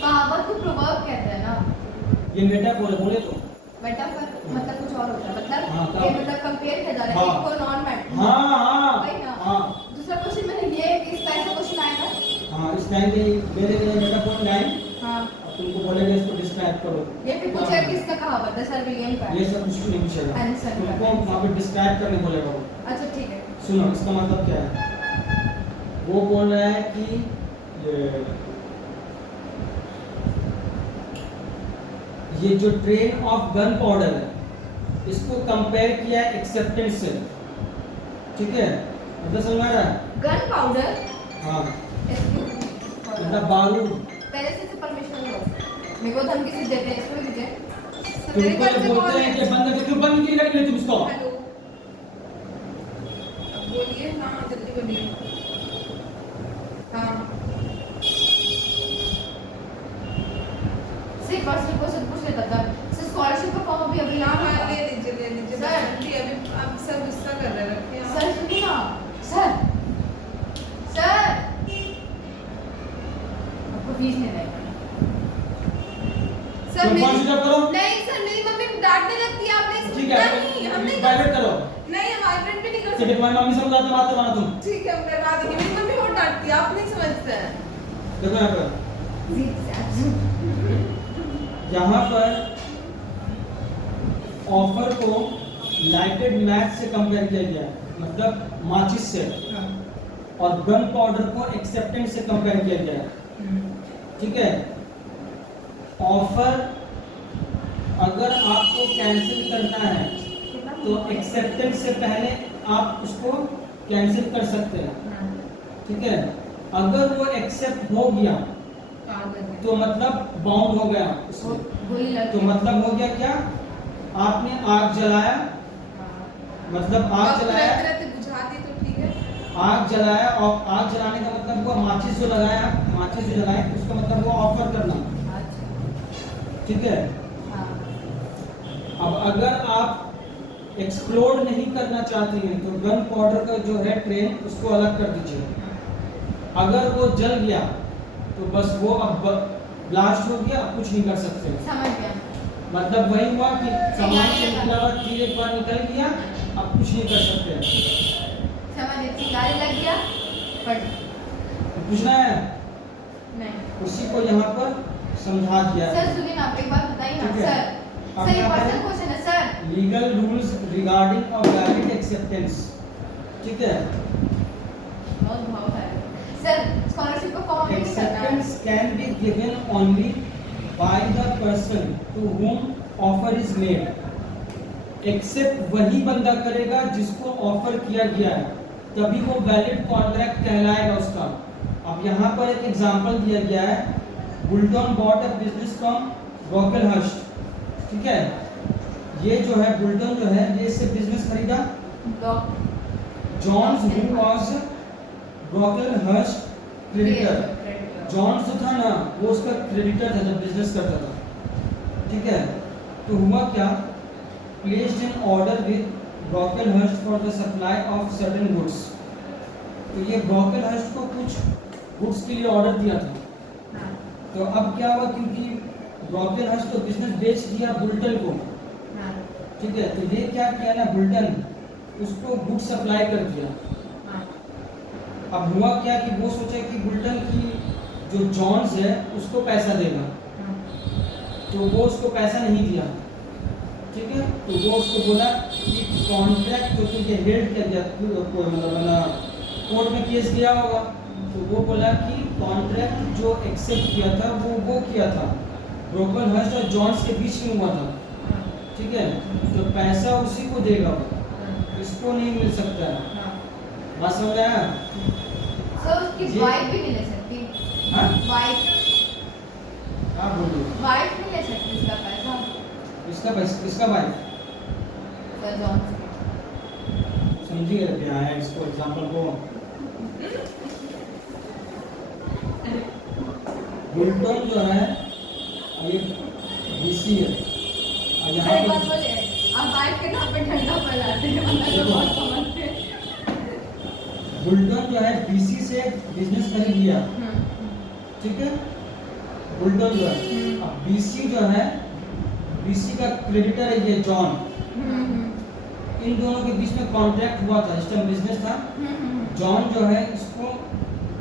कहावत को प्रोवर्ब कहते हैं ना, ये मेटाफोर है, बोले तो। मेटाफर मतलब कुछ और होता है, मतलब हाँ, ये मतलब कंपेयर किया जा रहा है हाँ। एक को नॉन मैट। हाँ वही ना। हाँ दूसरा क्वेश्चन मैंने ये इस टाइप का क्वेश्चन आएगा। हाँ, इस टाइम पे मेरे लिए मेटाफोर लाइन, हाँ अब तुमको बोलेगा इसको डिस्क्राइब करो। ये फिर पूछा किसका कहावत है? सर विलियम का। ये सब कुछ नहीं पूछेगा, आंसर का। तुमको वहाँ पे डिस्क्राइब करने बोलेगा वो। अच्छा ठीक है। सुनो, इसका मतलब क्या है? वो बोल रहा है कि ये जो ट्रेन ऑफ गन पाउडर है, इसको कंपेयर किया है एक्सेप्टेंस से। ठीक है, मतलब समझ आ रहा है? Gun powder. हाँ, एक्सक्यूज मतलब बारूद। पहले से परमिशन लो, मेरे को धमकी से देते हैं इसमें मुझे। सर मेरे तुमको घर ये से बोलते कॉल हैं कि है। बंद करके, क्यों बंद किए रख तुम इसको? हेलो, अब बोलिए। हाँ जल्दी बोलिए। हाँ सिर्फ पर्सनल क्वेश्चन पूछ लेता था सर। स्कॉलरशिप का फॉर्म अभी अभी हाँ यहाँ हाँ, ले लीजिए सर। जी, अभी आप सब गुस्सा कर रहे हैं, रखिए आप। सर सुनिए ना। सर सर आपको फीस नहीं देगा। सर तुम मेरी कौन सी जॉब करो? नहीं सर, मेरी मम्मी डांटने लगती है, आप नहीं ठीक सुनता है, नहीं, हम नहीं प्राइवेट करो। नहीं, हम वाइब्रेंट भी नहीं कर ठीक है, सकते। तुम्हारी मम्मी से बात करवाना तुम। ठीक है, हम करवा देंगे, मेरी मम्मी बहुत डांटती है, आप नहीं समझते हैं। देखो यहाँ पर ऑफर को लाइटेड मैच से कंपेयर किया गया है, मतलब माचिस से, और गन पाउडर को एक्सेप्टेंस से कंपेयर किया गया है। ठीक है, ऑफर अगर आपको कैंसिल करना है तो एक्सेप्टेंस से पहले आप उसको कैंसिल कर सकते हैं। ठीक है, अगर वो एक्सेप्ट हो गया तो मतलब बाउंड हो गया उसमें। वही लग तो मतलब हो गया क्या, आपने आग जलाया, मतलब आग जलाया, रहते बुझा दी तो ठीक है। आग जलाया, और आग जलाने का मतलब हुआ माचिस जो लगाया, माचिस जो जलाए उसका मतलब हुआ ऑफर करना, ठीक है। हाँ। अब अगर आप एक्सप्लोड नहीं करना चाहती हैं तो गन पाउडर का जो है ट्रेन उसको अलग कर दीजिए। अगर वो जल गया तो बस वो अब ब्लास्ट हो गया, अब कुछ नहीं कर सकते। समझ गया। मतलब वही हुआ कि सामान से निकला हुआ तीर एक बार निकल गया, अब कुछ नहीं कर सकते। समझ गया, चिंगारी लग गया बट पूछना है, नहीं। उसी को यहाँ पर समझा दिया। सर सुनिए ना, आप एक बात बताइए ना ठीक है। सर। अब सर ये क्या पर्सनल करें? क्वेश्चन है sir. Legal rules regarding of valid acceptance, ठीक है। बहुत भाव है सर, स्कॉलरशिप का फॉर्म नहीं करना है। Acceptance can be given only by the person to whom offer is made. Accept वही बंदा करेगा जिसको ऑफर किया गया है, तभी वो वैलिड कॉन्ट्रैक्ट कहलाएगा उसका। अब यहाँ पर एक एग्जांपल दिया गया है, बुल्टन बॉट अ बिजनेस फ्रॉम ब्रोकलहर्स्ट, ठीक है। ये जो है बुल्टन जो है ये इससे बिजनेस खरीदा। Block Jones who was Brocklehurst creditor, Jones जो था ना वो उसका क्रेडिटर था जब बिजनेस करता था, ठीक है। तो हुआ क्या, placed an order with Brocklehurst for the supply of certain goods. तो ये ब्रोकलहर्स्ट को कुछ गुड्स के लिए ऑर्डर दिया था। तो अब क्या हुआ, क्योंकि ब्रोकलहर्स्ट तो बिजनेस बेच दिया बुल्टन को, ठीक है। तो ये क्या किया ना, बुल्टन उसको गुड सप्लाई कर दिया। अब हुआ क्या कि वो सोचा कि बुल्टन की जो जॉन्स है उसको पैसा देगा, तो वो उसको पैसा नहीं दिया, ठीक है। तो वो उसको बोला कि कॉन्ट्रैक्ट जो तुमने हेल्ड कर दिया, मतलब कोर्ट में केस गया होगा, तो वो बोला कि कॉन्ट्रैक्ट जो एक्सेप्ट किया था वो किया था ब्रोकलहर्स्ट और जॉन्स के बीच में हुआ था, ठीक है। तो पैसा उसी को देगा, वो इसको नहीं मिल सकता है। बात समझ में आया? सर उसकी ये- वाइफ भी नहीं ले सकती। हाँ वाइफ क्या बोल रहे हो? वाइफ नहीं ले सकती इसका पैसा। इसका पैसा किसका भाई सर जॉन समझिए क्या है इसको एग्जांपल को। बुल्टन जो है ये बीसी है, और यहाँ एक बात पे बोले, आप वाइफ के नाम पे ठंडा पड़ जाते हैं, वरना तो बहुत समझते हैं। बुल्टन जो है बीसी से बिजनेस खरीद लिया, ठीक है। बुल्टन जो है, अब बीसी जो है, बीसी का क्रेडिटर है ये जॉन। इन दोनों के बीच में कॉन्ट्रैक्ट हुआ था, जिस टाइम बिजनेस था। जॉन जो है इसको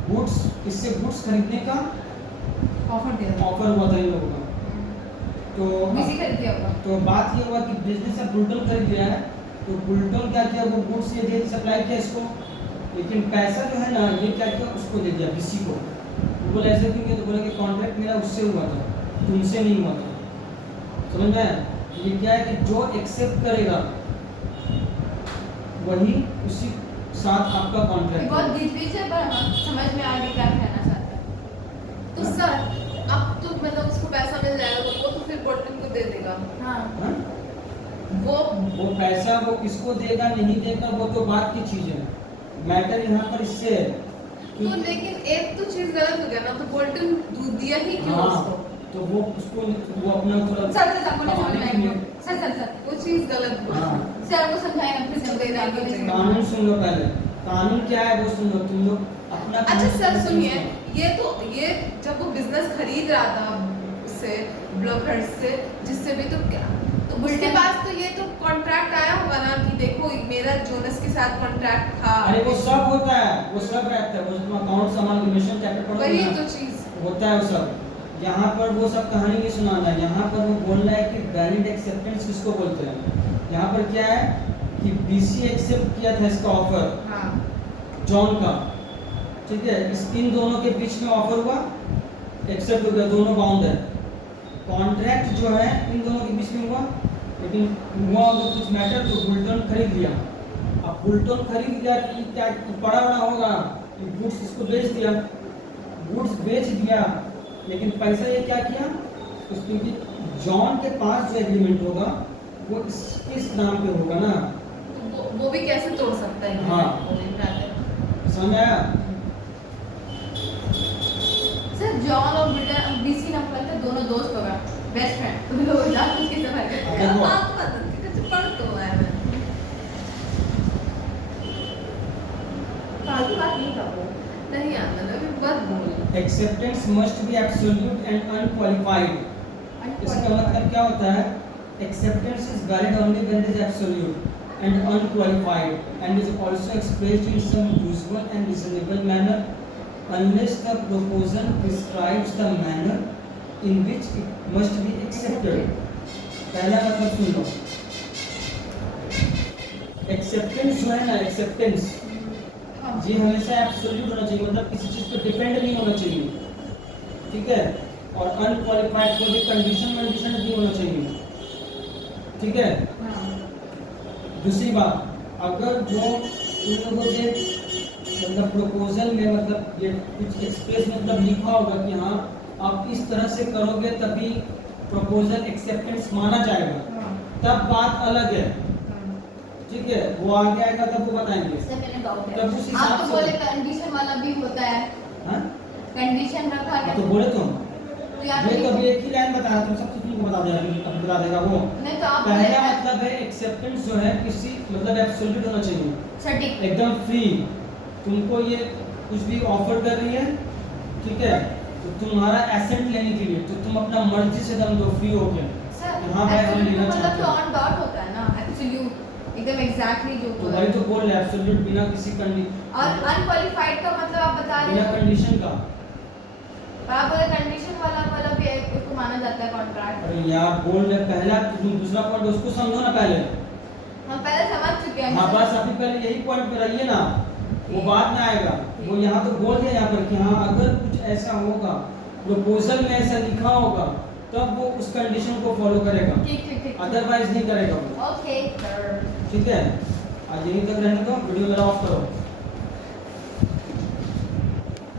गुड्स, इससे गुड्स खरीदने का ऑफर दिया ऑफर हुआ था इन लोगों का। बीसी खरीद दिया होगा। तो बात ये हुआ कि बिजनेस अब बुल्टन खरीद लिया है, तो बुल्टन क्या किया, वो गुड्स ये दे सप्लाई किया इसको, लेकिन पैसा जो है ना ये क्या किया, उसको दे दिया बीसी को। वो बोला ऐसे क्यों किया, तो बोला कि कॉन्ट्रैक्ट मेरा उससे हुआ था, तुमसे नहीं हुआ था। समझ में आया? ये क्या है कि जो एक्सेप्ट करेगा वही उसी साथ आपका कॉन्ट्रैक्ट बहुत है। बीच बीच है, पर हम समझ में आ गया क्या कहना चाहता है। तो सर अब तो मतलब उसको पैसा मिल जाएगा तो वो तो फिर बोल्टन को दे देगा। हाँ हाँ? वो पैसा वो किसको देगा नहीं देगा वो तो बात की चीज है, मैटर यहाँ पर इससे है तो लेकिन एक तो चीज गलत हो गया ना, तो बोल्टन दूध दिया ही क्यों हाँ, उसको? तो वो उसको वो अपना थोड़ा सर सर सर बोले समझ में कमाने के आएगा। लिए- सर सर सर वो चीज गलत हुई। हाँ। सर को समझाएं ना फिर से देना आगे भी नहीं चाहिए। समझ। कानून सुन लो पहले, कानून क्या है वो सुन लो तुम लोग अपना। अच्छा कानून सर सुनो। सुनिए, ये जब वो बिजनेस खरीद रहा था उससे ब्लॉकहर्स्ट से, जिससे भी, तो क्या तो उसके बुल्टन- पास तो ये तो कॉन्ट्रैक्ट आया होगा ना कि देखो मेरा जोनस के साथ कॉन्ट्रैक्ट था। अरे वो सब होता है, वो सब रहता है, वो तुम अकाउंट सामान कमीशन चैप्टर पढ़ो वही ना, तो चीज। होता है वो सब। यहाँ पर वो सब कहानी नहीं सुनाना है, यहाँ पर वो बोल रहा है कि वैलिड एक्सेप्टेंस किसको बोलते हैं। यहाँ पर क्या है कि बीसी एक्सेप्ट किया था इसका ऑफर हाँ जॉन का, ठीक है। इन दोनों के बीच में ऑफर हुआ, एक्सेप्ट हो गया, दोनों बाउंड है। कॉन्ट्रैक्ट जो है इन दोनों के बीच में हुआ, लेकिन हुआ अगर कुछ मैटर तो बुल्टन खरीद लिया। अब बुल्टन खरीद लिया कि क्या बड़ा होगा, गुड्स इसको बेच दिया, गुड्स बेच दिया लेकिन पैसा ये क्या किया, उसमें कि जॉन के पास जो एग्रीमेंट होगा वो किस नाम पे होगा ना, तो वो भी कैसे तोड़ सकता है हाँ। ब्रदर? समझ में आया? सर जॉन और बीसी नंबर थे, दोनों दोस्त हो गए, बेस्ट फ्रेंड, तुम लोग जान उसकी सफाई करते देखो। आप बता कुछ पढ़ तो है मैं फालतू बात नहीं करो। नहीं आता ना, अभी बहुत बोल। Acceptance must be absolute and unqualified. इसका मतलब क्या होता है, acceptance is valid only when it is absolute and unqualified and is also expressed in some usual and reasonable manner unless the proposal prescribes the manner in which it must be accepted. पहला मतलब सुन लो, acceptance जो है ना, acceptance ये हमेशा absolute होना चाहिए, मतलब किसी चीज पे डिपेंड नहीं होना चाहिए, ठीक है। और अनक्वालिफाइड को भी कंडीशन नहीं होना चाहिए, ठीक है। दूसरी बात, अगर वो उन लोगों के मतलब प्रपोजल में मतलब ये कुछ एक्सप्रेस मतलब लिखा होगा कि हाँ आप इस तरह से करोगे तभी प्रपोजल एक्सेप्टेंस माना जाएगा, तब बात अलग है, ठीक है। वो आगे आएगा तब वो बताएंगे। सर मैंने डाउट तब उस है, हिसाब आप तो से- बोले कंडीशन वाला भी होता है, हाँ कंडीशन रखा है तो बोले तुम, तो यहाँ ये पे तो एक ही लाइन बताया, तुम सब तुमको बता देगा वो। नहीं तो आप पहला मतलब है एक्सेप्टेंस जो है किसी मतलब एब्सोल्यूट होना चाहिए, सटीक एकदम फ्री। तुमको ये कुछ भी ऑफर कर रही है, ठीक है, तो तुम्हारा एसेंट लेने के लिए तो तुम अपना मर्जी से दम दो फ्री होके। सर हाँ भाई, हम absolute लेना मतलब चाहते तो हैं। ऑन डॉट होता है ना, एब्सोल्यूट एकदम एग्जैक्टली जो तो बोला भाई तो बोल रहे एब्सोल्यूट बिना किसी और अनक्वालिफाइड का मतलब आप बता रहे बिना हो, कंडीशन का। आप बोले कंडीशन वाला भी उसको माना जाता है कॉन्ट्रैक्ट। अरे यार बोल रहे पहला, तुम दूसरा पॉइंट उसको समझो ना पहले। हम पहले समझ चुके हैं। हाँ बस अभी पहले यही पॉइंट पे रहिए ना, वो बाद में आएगा। वो यहाँ तो बोल दिया यहाँ पर कि हाँ अगर कुछ ऐसा होगा, प्रपोजल में ऐसा लिखा होगा, तब वो उस कंडीशन को फॉलो करेगा, ठीक ठीक ठीक अदरवाइज नहीं करेगा वो, ओके ठीक है। आज यहीं तक रहने दो, वीडियो मेरा ऑफ करो।